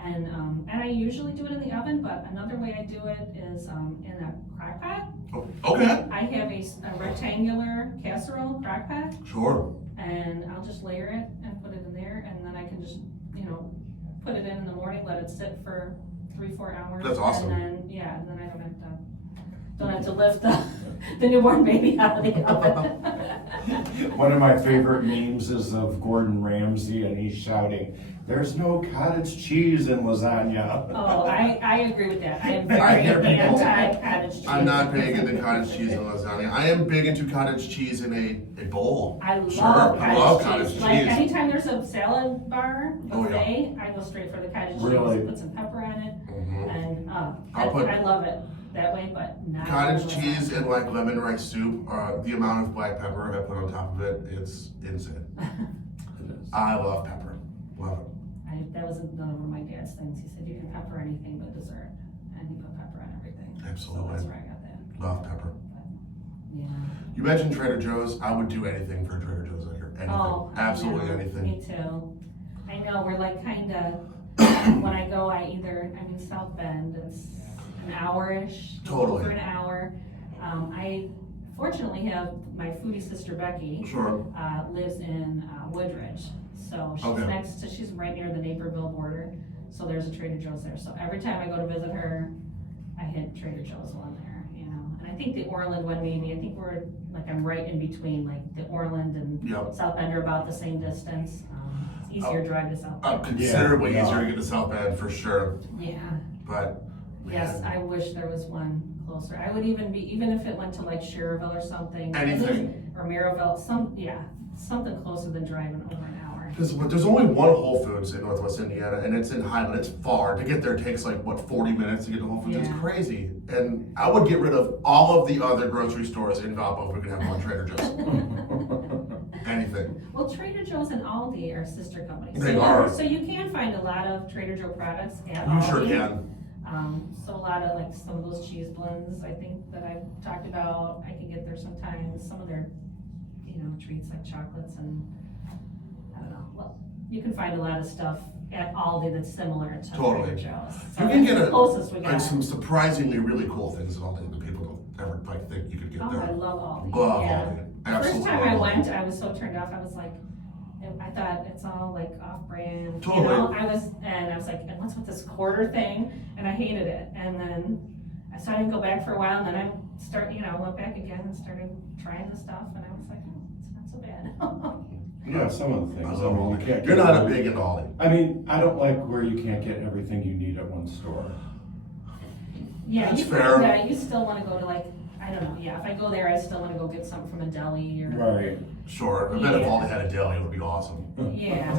And I usually do it in the oven, but another way I do it is in a crock pot. Okay. I have a rectangular casserole crock pot, Sure. and I'll just layer it and put it in there, and then I can just, put it in the morning, let it sit for 3-4 hours. That's awesome. And then I don't have to lift the newborn baby out of the oven. One of my favorite memes is of Gordon Ramsay, and he's shouting, "There's no cottage cheese in lasagna." Oh, I agree with that. I am I very hear people. anti-cottage cheese. I'm not big into cottage cheese and lasagna. I am big into cottage cheese in a bowl. I love Sure, I love cottage cheese. cheese. Like anytime there's a salad bar Oh, yeah. buffet, I go straight for the cottage Really? cheese, put some pepper on it, Mhm. and I'll I love it that way, but not Cottage with cheese and like lemon rice soup, the amount of black pepper I put on top of it, it's insane. I love pepper. Love it. that was another one of my dad's things. He said you can pepper anything but dessert, and he put pepper on everything. Absolutely. So that's where I got that. Love pepper. Yeah. You mentioned Trader Joe's. I would do anything for Trader Joe's out here. Anything. Oh, Absolutely I know. anything. Me too. I know, we're like kinda, when I go, South Bend, it's an hour-ish. Totally. Over an hour. I fortunately have my foodie sister Becky, Sure. lives in Woodridge. So Okay. she's right near the Naperville border, so there's a Trader Joe's there. So every time I go to visit her, I hit Trader Joe's one there, And I think the Orland one maybe, I'm right in between, like the Orland and Yep. South Bend are about the same distance. It's easier drive to South Bend. Considerably Yeah. easier to get to South Bend for sure. Yeah, But yes, man, I wish there was one closer. I would even if it went to like Schererville or something. Anything. Or Maryville, something closer than driving over an hour. because there's only one Whole Foods in Northwest Indiana, and it's in Highland. It's far. To get there takes 40 minutes to get to Whole Foods. It's Yeah. crazy. And I would get rid of all of the other grocery stores in Valpo if we could have one Trader Joe's. Anything. Well, Trader Joe's and Aldi are sister companies. They So- are. So you can find a lot of Trader Joe products at You Aldi. sure can. So a lot of some of those cheese blends, I think that I've talked about, I can get there sometimes. Some of their, treats like chocolates and, I don't know. Well, you can find a lot of stuff at Aldi that's similar to Totally. Trader Joe's. So You can that's get the closest we got. some surprisingly really cool things at Aldi that people don't ever think you could get Oh, there. I love Aldi. Love Yeah. Aldi. The Absolutely first time I love went, Aldi. I was so turned off. I was like, I thought it's all like off-brand. Totally. I was like, and what's with this quarter thing? And I hated it. And then so I didn't go back for a while. And then I went back again and started trying the stuff. And I was like, oh, it's not so bad. Yeah, some of the things. I love you Aldi. can't You're get not a every- big into Aldi. I don't like where you can't get everything you need at one store. Yeah, That's you fair. Yeah, you still want to go to I don't know. Yeah, if I go there, I still want to go get something from a deli or. Right. Sure. I bet if Yeah. Aldi had a deli, it would be awesome. Yeah.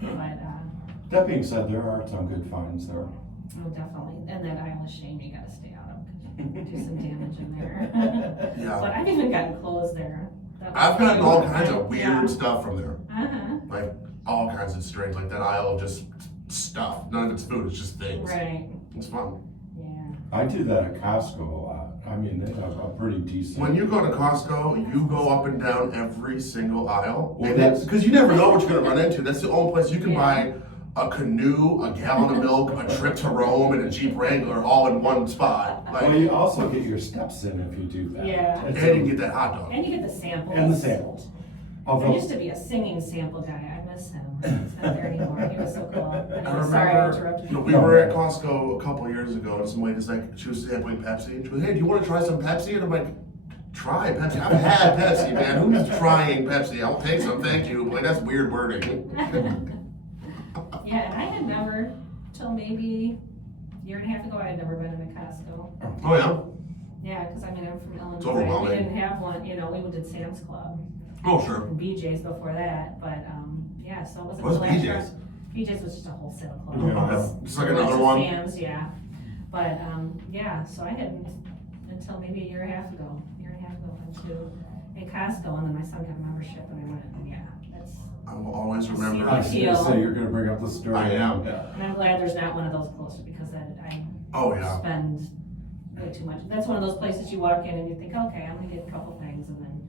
But, That being said, there are some good finds there. oh, definitely. And that aisle of shame you gotta stay out of, 'cause you do some damage in there. Yeah. But I've even gotten clothes there. I've gotten all kinds of weird stuff from there. Uh-huh, Like all kinds of strange, like that aisle of just stuff. None of it's food, it's just things. right, It's fun. yeah. I do that at Costco a lot. They have a pretty decent. When you go to Costco, you go up and down every single aisle. Well, And that's- because you never know what you're gonna run into. That's the only place you can Yeah. buy a canoe, a gallon of milk, a trip to Rome, and a Jeep Wrangler all in one spot. Well, you also get your steps in if you do that. Yeah. And you can get that hot dog. And you get the samples. And the samples. There Although, used to be a singing sample guy, I miss him. He's not there anymore, he was so cool. I I'm sorry I remember interrupted you know, you. we were at Costco a couple of years ago, and some lady's like, she was sampling Pepsi, and she was, hey, do you want to try some Pepsi? And I'm like, try Pepsi? I've had Pepsi, man. Who's trying Pepsi? I'll take some, thank you. But like, that's weird wording. Yeah, and I had never, till maybe a year and a half ago, I had never been in a Costco. Oh yeah? Yeah, because I'm from Illinois. It's overwhelming. We didn't have one, we did Sam's Club Oh sure. and BJ's before that, but, yeah, so it was. What's BJ's? BJ's was just a wholesale club. Yeah. It's like another one. Sam's, yeah. But, yeah, so I hadn't, until maybe a year and a half ago, went to a Costco, and then my son got a membership, and I went, and yeah, that's, I will always remember. I was gonna say, you're gonna bring up the story. I am. Yeah. and I'm glad there's not one of those closer, because I Oh, yeah. spend way too much. That's one of those places you walk in and you think, okay, I'm gonna get a couple things, and then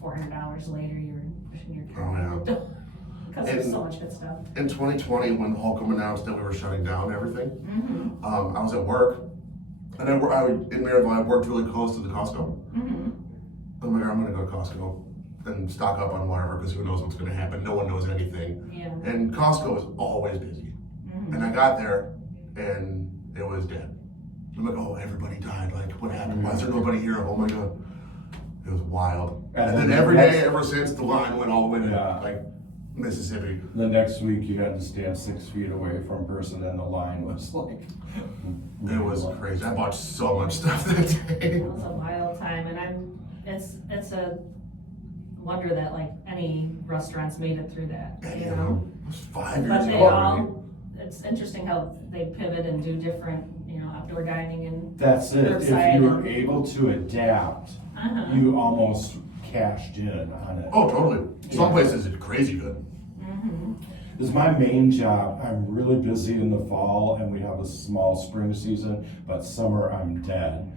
$400 later, you're pushing your cart. Oh, yeah. Because there's so much good stuff. In 2020, when Holcomb announced that we were shutting down everything, Mm-hmm. I was at work, and in Maryville, I worked really close to the Costco. Mm-hmm. I'm like, I'm gonna go to Costco and stock up on whatever, because who knows what's gonna happen. No one knows anything. Yeah. And Costco is always busy. Mm-hmm. And I got there, and it was dead. I'm like, oh, everybody died. Like, what happened? Why is there nobody here? Oh my God. It was wild. And then every day ever since, the line went all the way to like Mississippi. The next week, you had to stand 6 feet away from a person, and the line was like. It was crazy. I bought so much stuff that day. It was a wild time, and it's a wonder that like any restaurants made it through that, you know? It was 5 But years they ago. all, it's interesting how they pivot and do different, you know, outdoor dining and. That's it. If Curbside. you were able to adapt, Uh-huh. you almost cashed in on it. Oh, totally. Some places are crazy good. Mm-hmm. This is my main job. I'm really busy in the fall, and we have a small spring season, but summer I'm dead.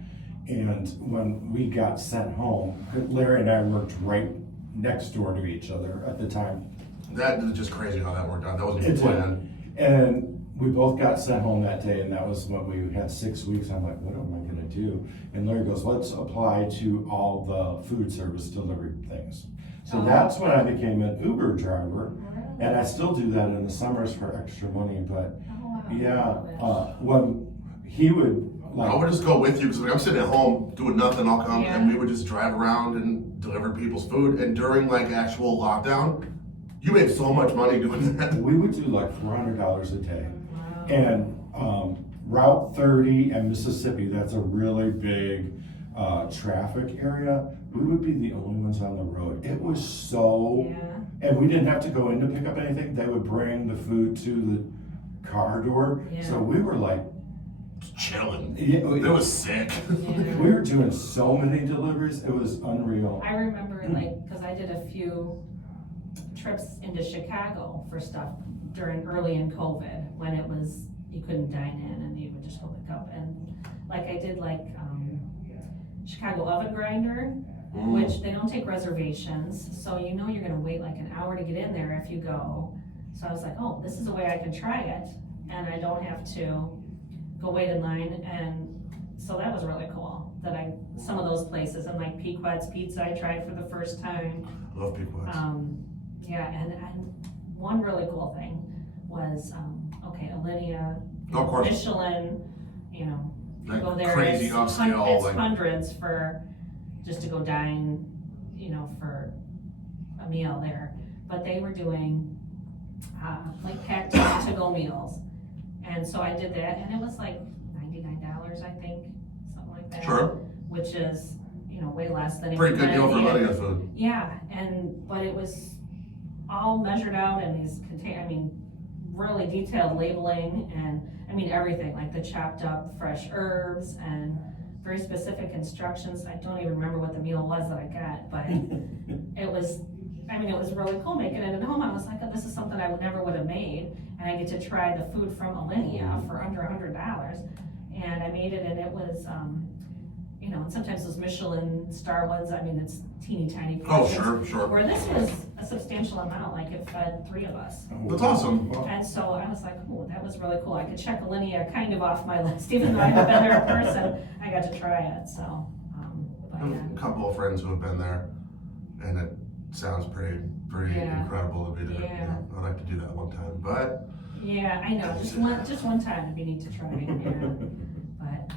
And when we got sent home, Larry and I worked right next door to each other at the time. That is just crazy how that worked out. That wasn't It even planned. And we both got sent home that day, and that was when we had 6 weeks. I'm like, what am I gonna do? And Larry goes, let's apply to all the food service delivery things. So that's when I became an Uber driver, and I still do that in the summers for extra money, but when he would I would just go with you, because like, I'm sitting at home doing nothing. I'll come Yeah. and we would just drive around and deliver people's food. And during like actual lockdown, you made so much money doing that. we would do like $400 a day. Wow. And Route 30 and Mississippi, that's a really big traffic area. We would be the only ones on the road. It was so, Yeah. and we didn't have to go in to pick up anything. They would bring the food to the car door. Yeah. So we were like, Chilling. yeah, It was sick. Yeah. we were doing so many deliveries. It was unreal. I remember like, because I did a few trips into Chicago for stuff during early in COVID, when it was, you couldn't dine in and you would just go pick up. And like I did like Chicago oven grinder, which they don't take reservations. So you know you're gonna wait like an hour to get in there if you go. So I was like, oh, this is a way I can try it, and I don't have to go wait in line. And so that was really cool, that some of those places, and like Pequot's Pizza I tried for the first time. Love Pequot's. Yeah, and one really cool thing was, okay, Alinea, Of course. Michelin, you know, you Like go there, crazy it's, upscale, it's like- hundreds for, just to go dine, you know, for a meal there. But they were doing, like packed to-go meals. And so I did that, and it was like $99, I think, something like that. Sure. Which is, you know, way less than if Pretty you good went deal for in. money on food. Yeah, but it was all measured out in these really detailed labeling, and everything, like the chopped up fresh herbs and very specific instructions. I don't even remember what the meal was that I got, but it was really cool making it at home. I was like, oh, this is something I never would have made, and I get to try the food from Alinea for under $100. And I made it, and it was, you know, and sometimes those Michelin star ones, it's teeny tiny Oh, portions. sure. Where this was a substantial amount, like it fed 3 of us. That's awesome. And so I was like, oh, that was really cool. I could check Alinea kind of off my list, even though I haven't been there in person. I got to try it, so, but I have yeah. a couple of friends who have been there, and it sounds pretty Yeah. incredible to be there. Yeah. I'd like to do that one time, but Yeah, I know, just one time would be neat to try, yeah. But,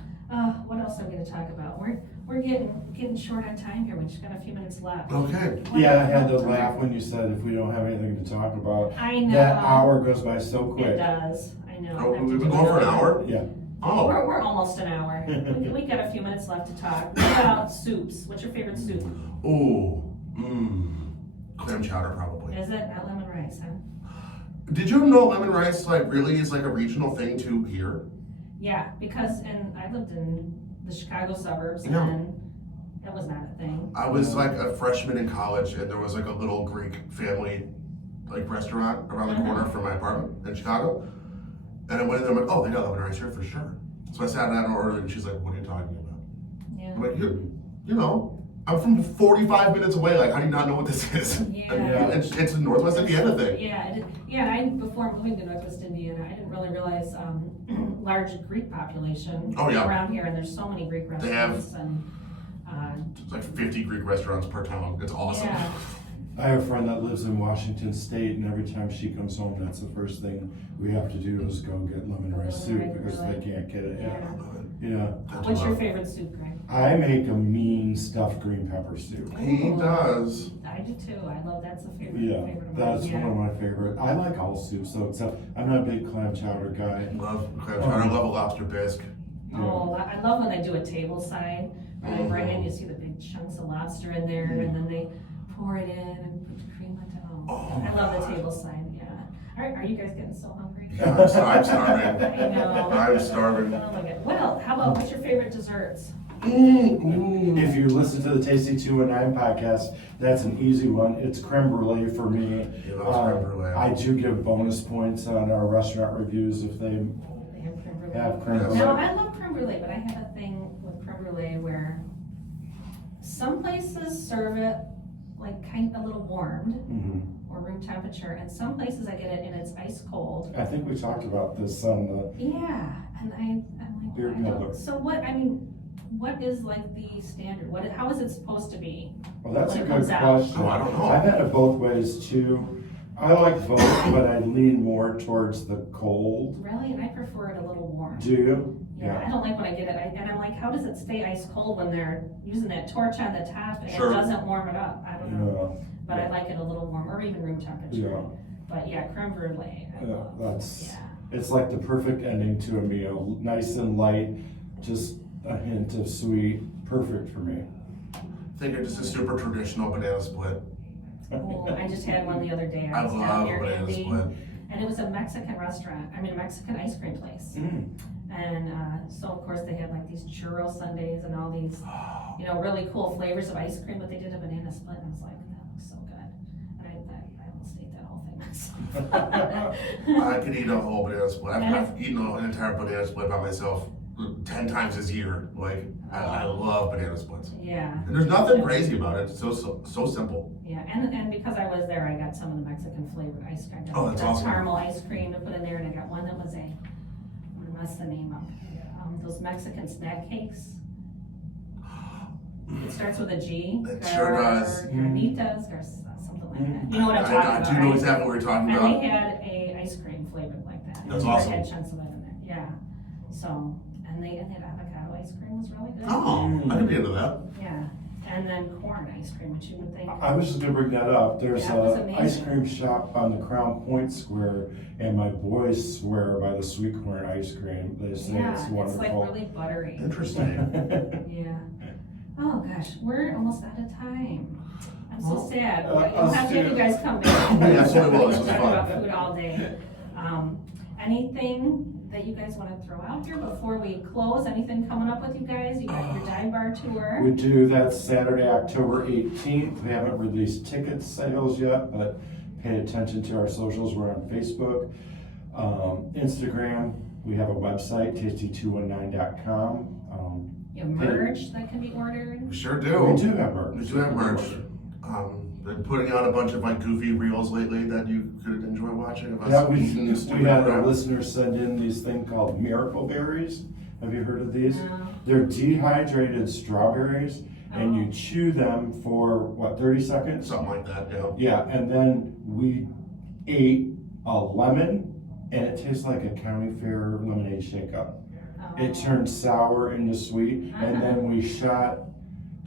what else are we gonna talk about? We're getting short on time here, we just got a few minutes left. okay. Yeah, I had to laugh when you said if we don't have anything to talk about. I know. That hour goes by so quick. It does, I know. Oh, I have to we've do been going for an another- hour? Yeah. Oh, We're almost an hour. We got a few minutes left to talk. What about soups? What's your favorite soup? ooh, clam chowder probably. Is it not lemon rice, huh? Did you know lemon rice like really is like a regional thing too here? Yeah, because I lived in the Chicago suburbs Yeah. and that was not a thing. I was like a freshman in college, and there was like a little Greek family like restaurant around the corner from my apartment in Chicago. And I went in there, I'm like, oh, they got lemon rice here for sure. So I sat down and ordered, and she's like, what are you talking about? Yeah. I'm like, you know, I'm from 45 minutes away. Like, how do you not know what this is? Yeah. It's a Northwest Indiana thing. Yeah, before moving to Northwest Indiana, I didn't really realize large Greek population around here, and there's so many Greek restaurants. They have and it's like 50 Greek restaurants per town. It's awesome. Yeah. I have a friend that lives in Washington State, and every time she comes home, that's the first thing we have to do is go get lemon rice soup because they can't get it. Yeah. What's your favorite soup, Greg? I make a mean stuffed green pepper soup. He does. I do too. I love that's a favorite. Yeah, favorite of that's mine. one of my favorite. I like all soups though, except I'm not a big clam chowder guy. Love clam chowder. Love a lobster bisque. Oh, I love when they do a table side. When they bring in, you see the big chunks of lobster in there, and then they pour it in and put the cream on top. Oh, I love the table side. Yeah. Are you guys getting so hungry? Yeah, I'm starving. I know. I'm starving. Oh my God. Well, how about what's your favorite desserts? If you listen to the Tasty 219 podcast, that's an easy one. It's creme brulee for me. He loves creme brulee. I do give bonus points on our restaurant reviews if they They have creme brulee. have creme Yes. brulee. Now, I love creme brulee, but I have a thing with creme brulee where some places serve it like kind of a little warmed Mhm. or room temperature, and some places I get it and it's ice cold. I think we talked about this on the Yeah, and I'm like, Beer I don't- public. so what is like the standard? How is it supposed to be? Well, that's a when it good comes out? question. Oh, I don't know. I've had it both ways too. I like both, but I lean more towards the cold. Really? And I prefer it a little warm. Do you? Yeah, I don't like when I get it, and I'm like, how does it stay ice cold when they're using that torch on the top and Sure. it doesn't warm it up? I don't know. Yeah. But I like it a little warm, or even room temperature. Yeah. But yeah, creme brulee. I Yeah, love. that's, Yeah. it's like the perfect ending to a meal. Nice and light, just a hint of sweet, perfect for me. I think it's just a super traditional banana split. Cool. I just had one the other day. I was down love near banana Andy, split. and it was a Mexican restaurant. I mean, a Mexican ice cream place. Mm. And so of course they had like these churro sundaes and all these, really cool flavors of ice cream. But they did a banana split, and I was like, that looks so good. And I almost ate that whole thing myself. I could eat a whole banana split. I've eaten an entire banana split by myself 10 times this year. Like, I love banana splits. Yeah. And there's nothing crazy about it. It's so simple. Yeah, and because I was there, I got some of the Mexican flavored ice cream. Oh, that's That awesome. Caramel ice cream to put in there, and I got one that was I'm gonna mess the name up. Those Mexican snack cakes. It starts with a G. It sure does. Carnitas or something like that. You know what I'm talking about, I do know right? exactly what you're talking And about. they had a ice cream flavored like that. That's And awesome. They had chunks of it in there, yeah. So, and they had avocado ice cream was really good. Oh, I could be into that. Yeah, and then corn ice cream, which you would think. I was just gonna bring that up. There's That was a amazing. ice cream shop on the Crown Point Square, and my boys swear by the sweet corn ice cream. They say Yeah, it's it's wonderful. like really buttery. Interesting. Yeah. Oh gosh, we're almost out of time. I'm so Well, sad. us We'll have to have too. you guys come back. We absolutely will. This We'll was talk fun. about food all day. Anything that you guys want to throw out here before we close? Anything coming up with you guys? You got your dive bar tour. We do that Saturday, October 18th. We haven't released ticket sales yet, but pay attention to our socials. We're on Facebook, Instagram. We have a website, tasty219.com. You have merch that can be ordered. We sure do. We do have merch. We do have merch. Been putting out a bunch of like goofy reels lately that you could enjoy watching of us Yeah, we eating stupid had a crap. listener send in these thing called miracle berries. Have you heard of these? No. They're dehydrated strawberries, and Oh. you chew them for 30 seconds? Something like that, yeah. Yeah, and then we ate a lemon, and it tastes like a county fair lemonade shake-up. Oh. It turned sour into sweet, and then we shot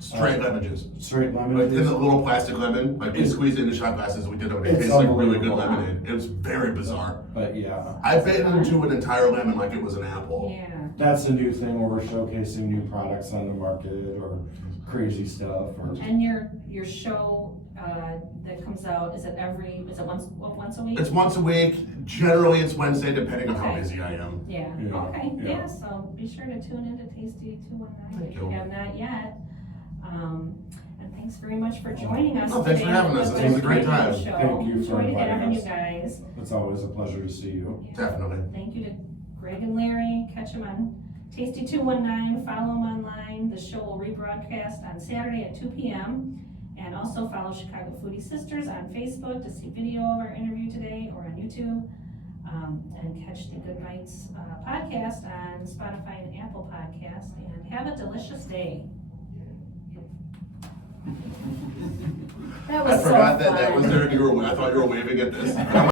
Straight lemon juice. straight lemon Like in juice. a little plastic lemon, like we It's- squeezed it into shot glasses, we did it, and it It's tastes like really good unbelievable. lemonade. It was very bizarre. But yeah, I bit into an entire lemon like it was an apple. Yeah. that's a new thing where we're showcasing new products on the market or crazy stuff. Or And your show that comes out, is it once a week? It's once a week. Generally, it's Wednesday, depending on how Okay. busy I am. Yeah, Yeah, okay, yeah. yeah, so be sure to tune into Tasty 219 Thank if you you. have not yet. And thanks very much for joining us Oh, thanks for today on having the us. Good This was a Bites great Radio time. Show. Thank you for Enjoyed inviting having you us. guys. It's always a pleasure to see you. Yeah. Definitely. Thank you to Greg and Larry. Catch them on Tasty 219. Follow them online. The show will rebroadcast on Saturday at 2 p.m. And also follow Chicago Foodie Sisters on Facebook to see video of our interview today, or on YouTube. And catch the Good Bites podcast on Spotify and Apple Podcast. And have a delicious day. That was I forgot so that fun. was there. I thought you were waving at this.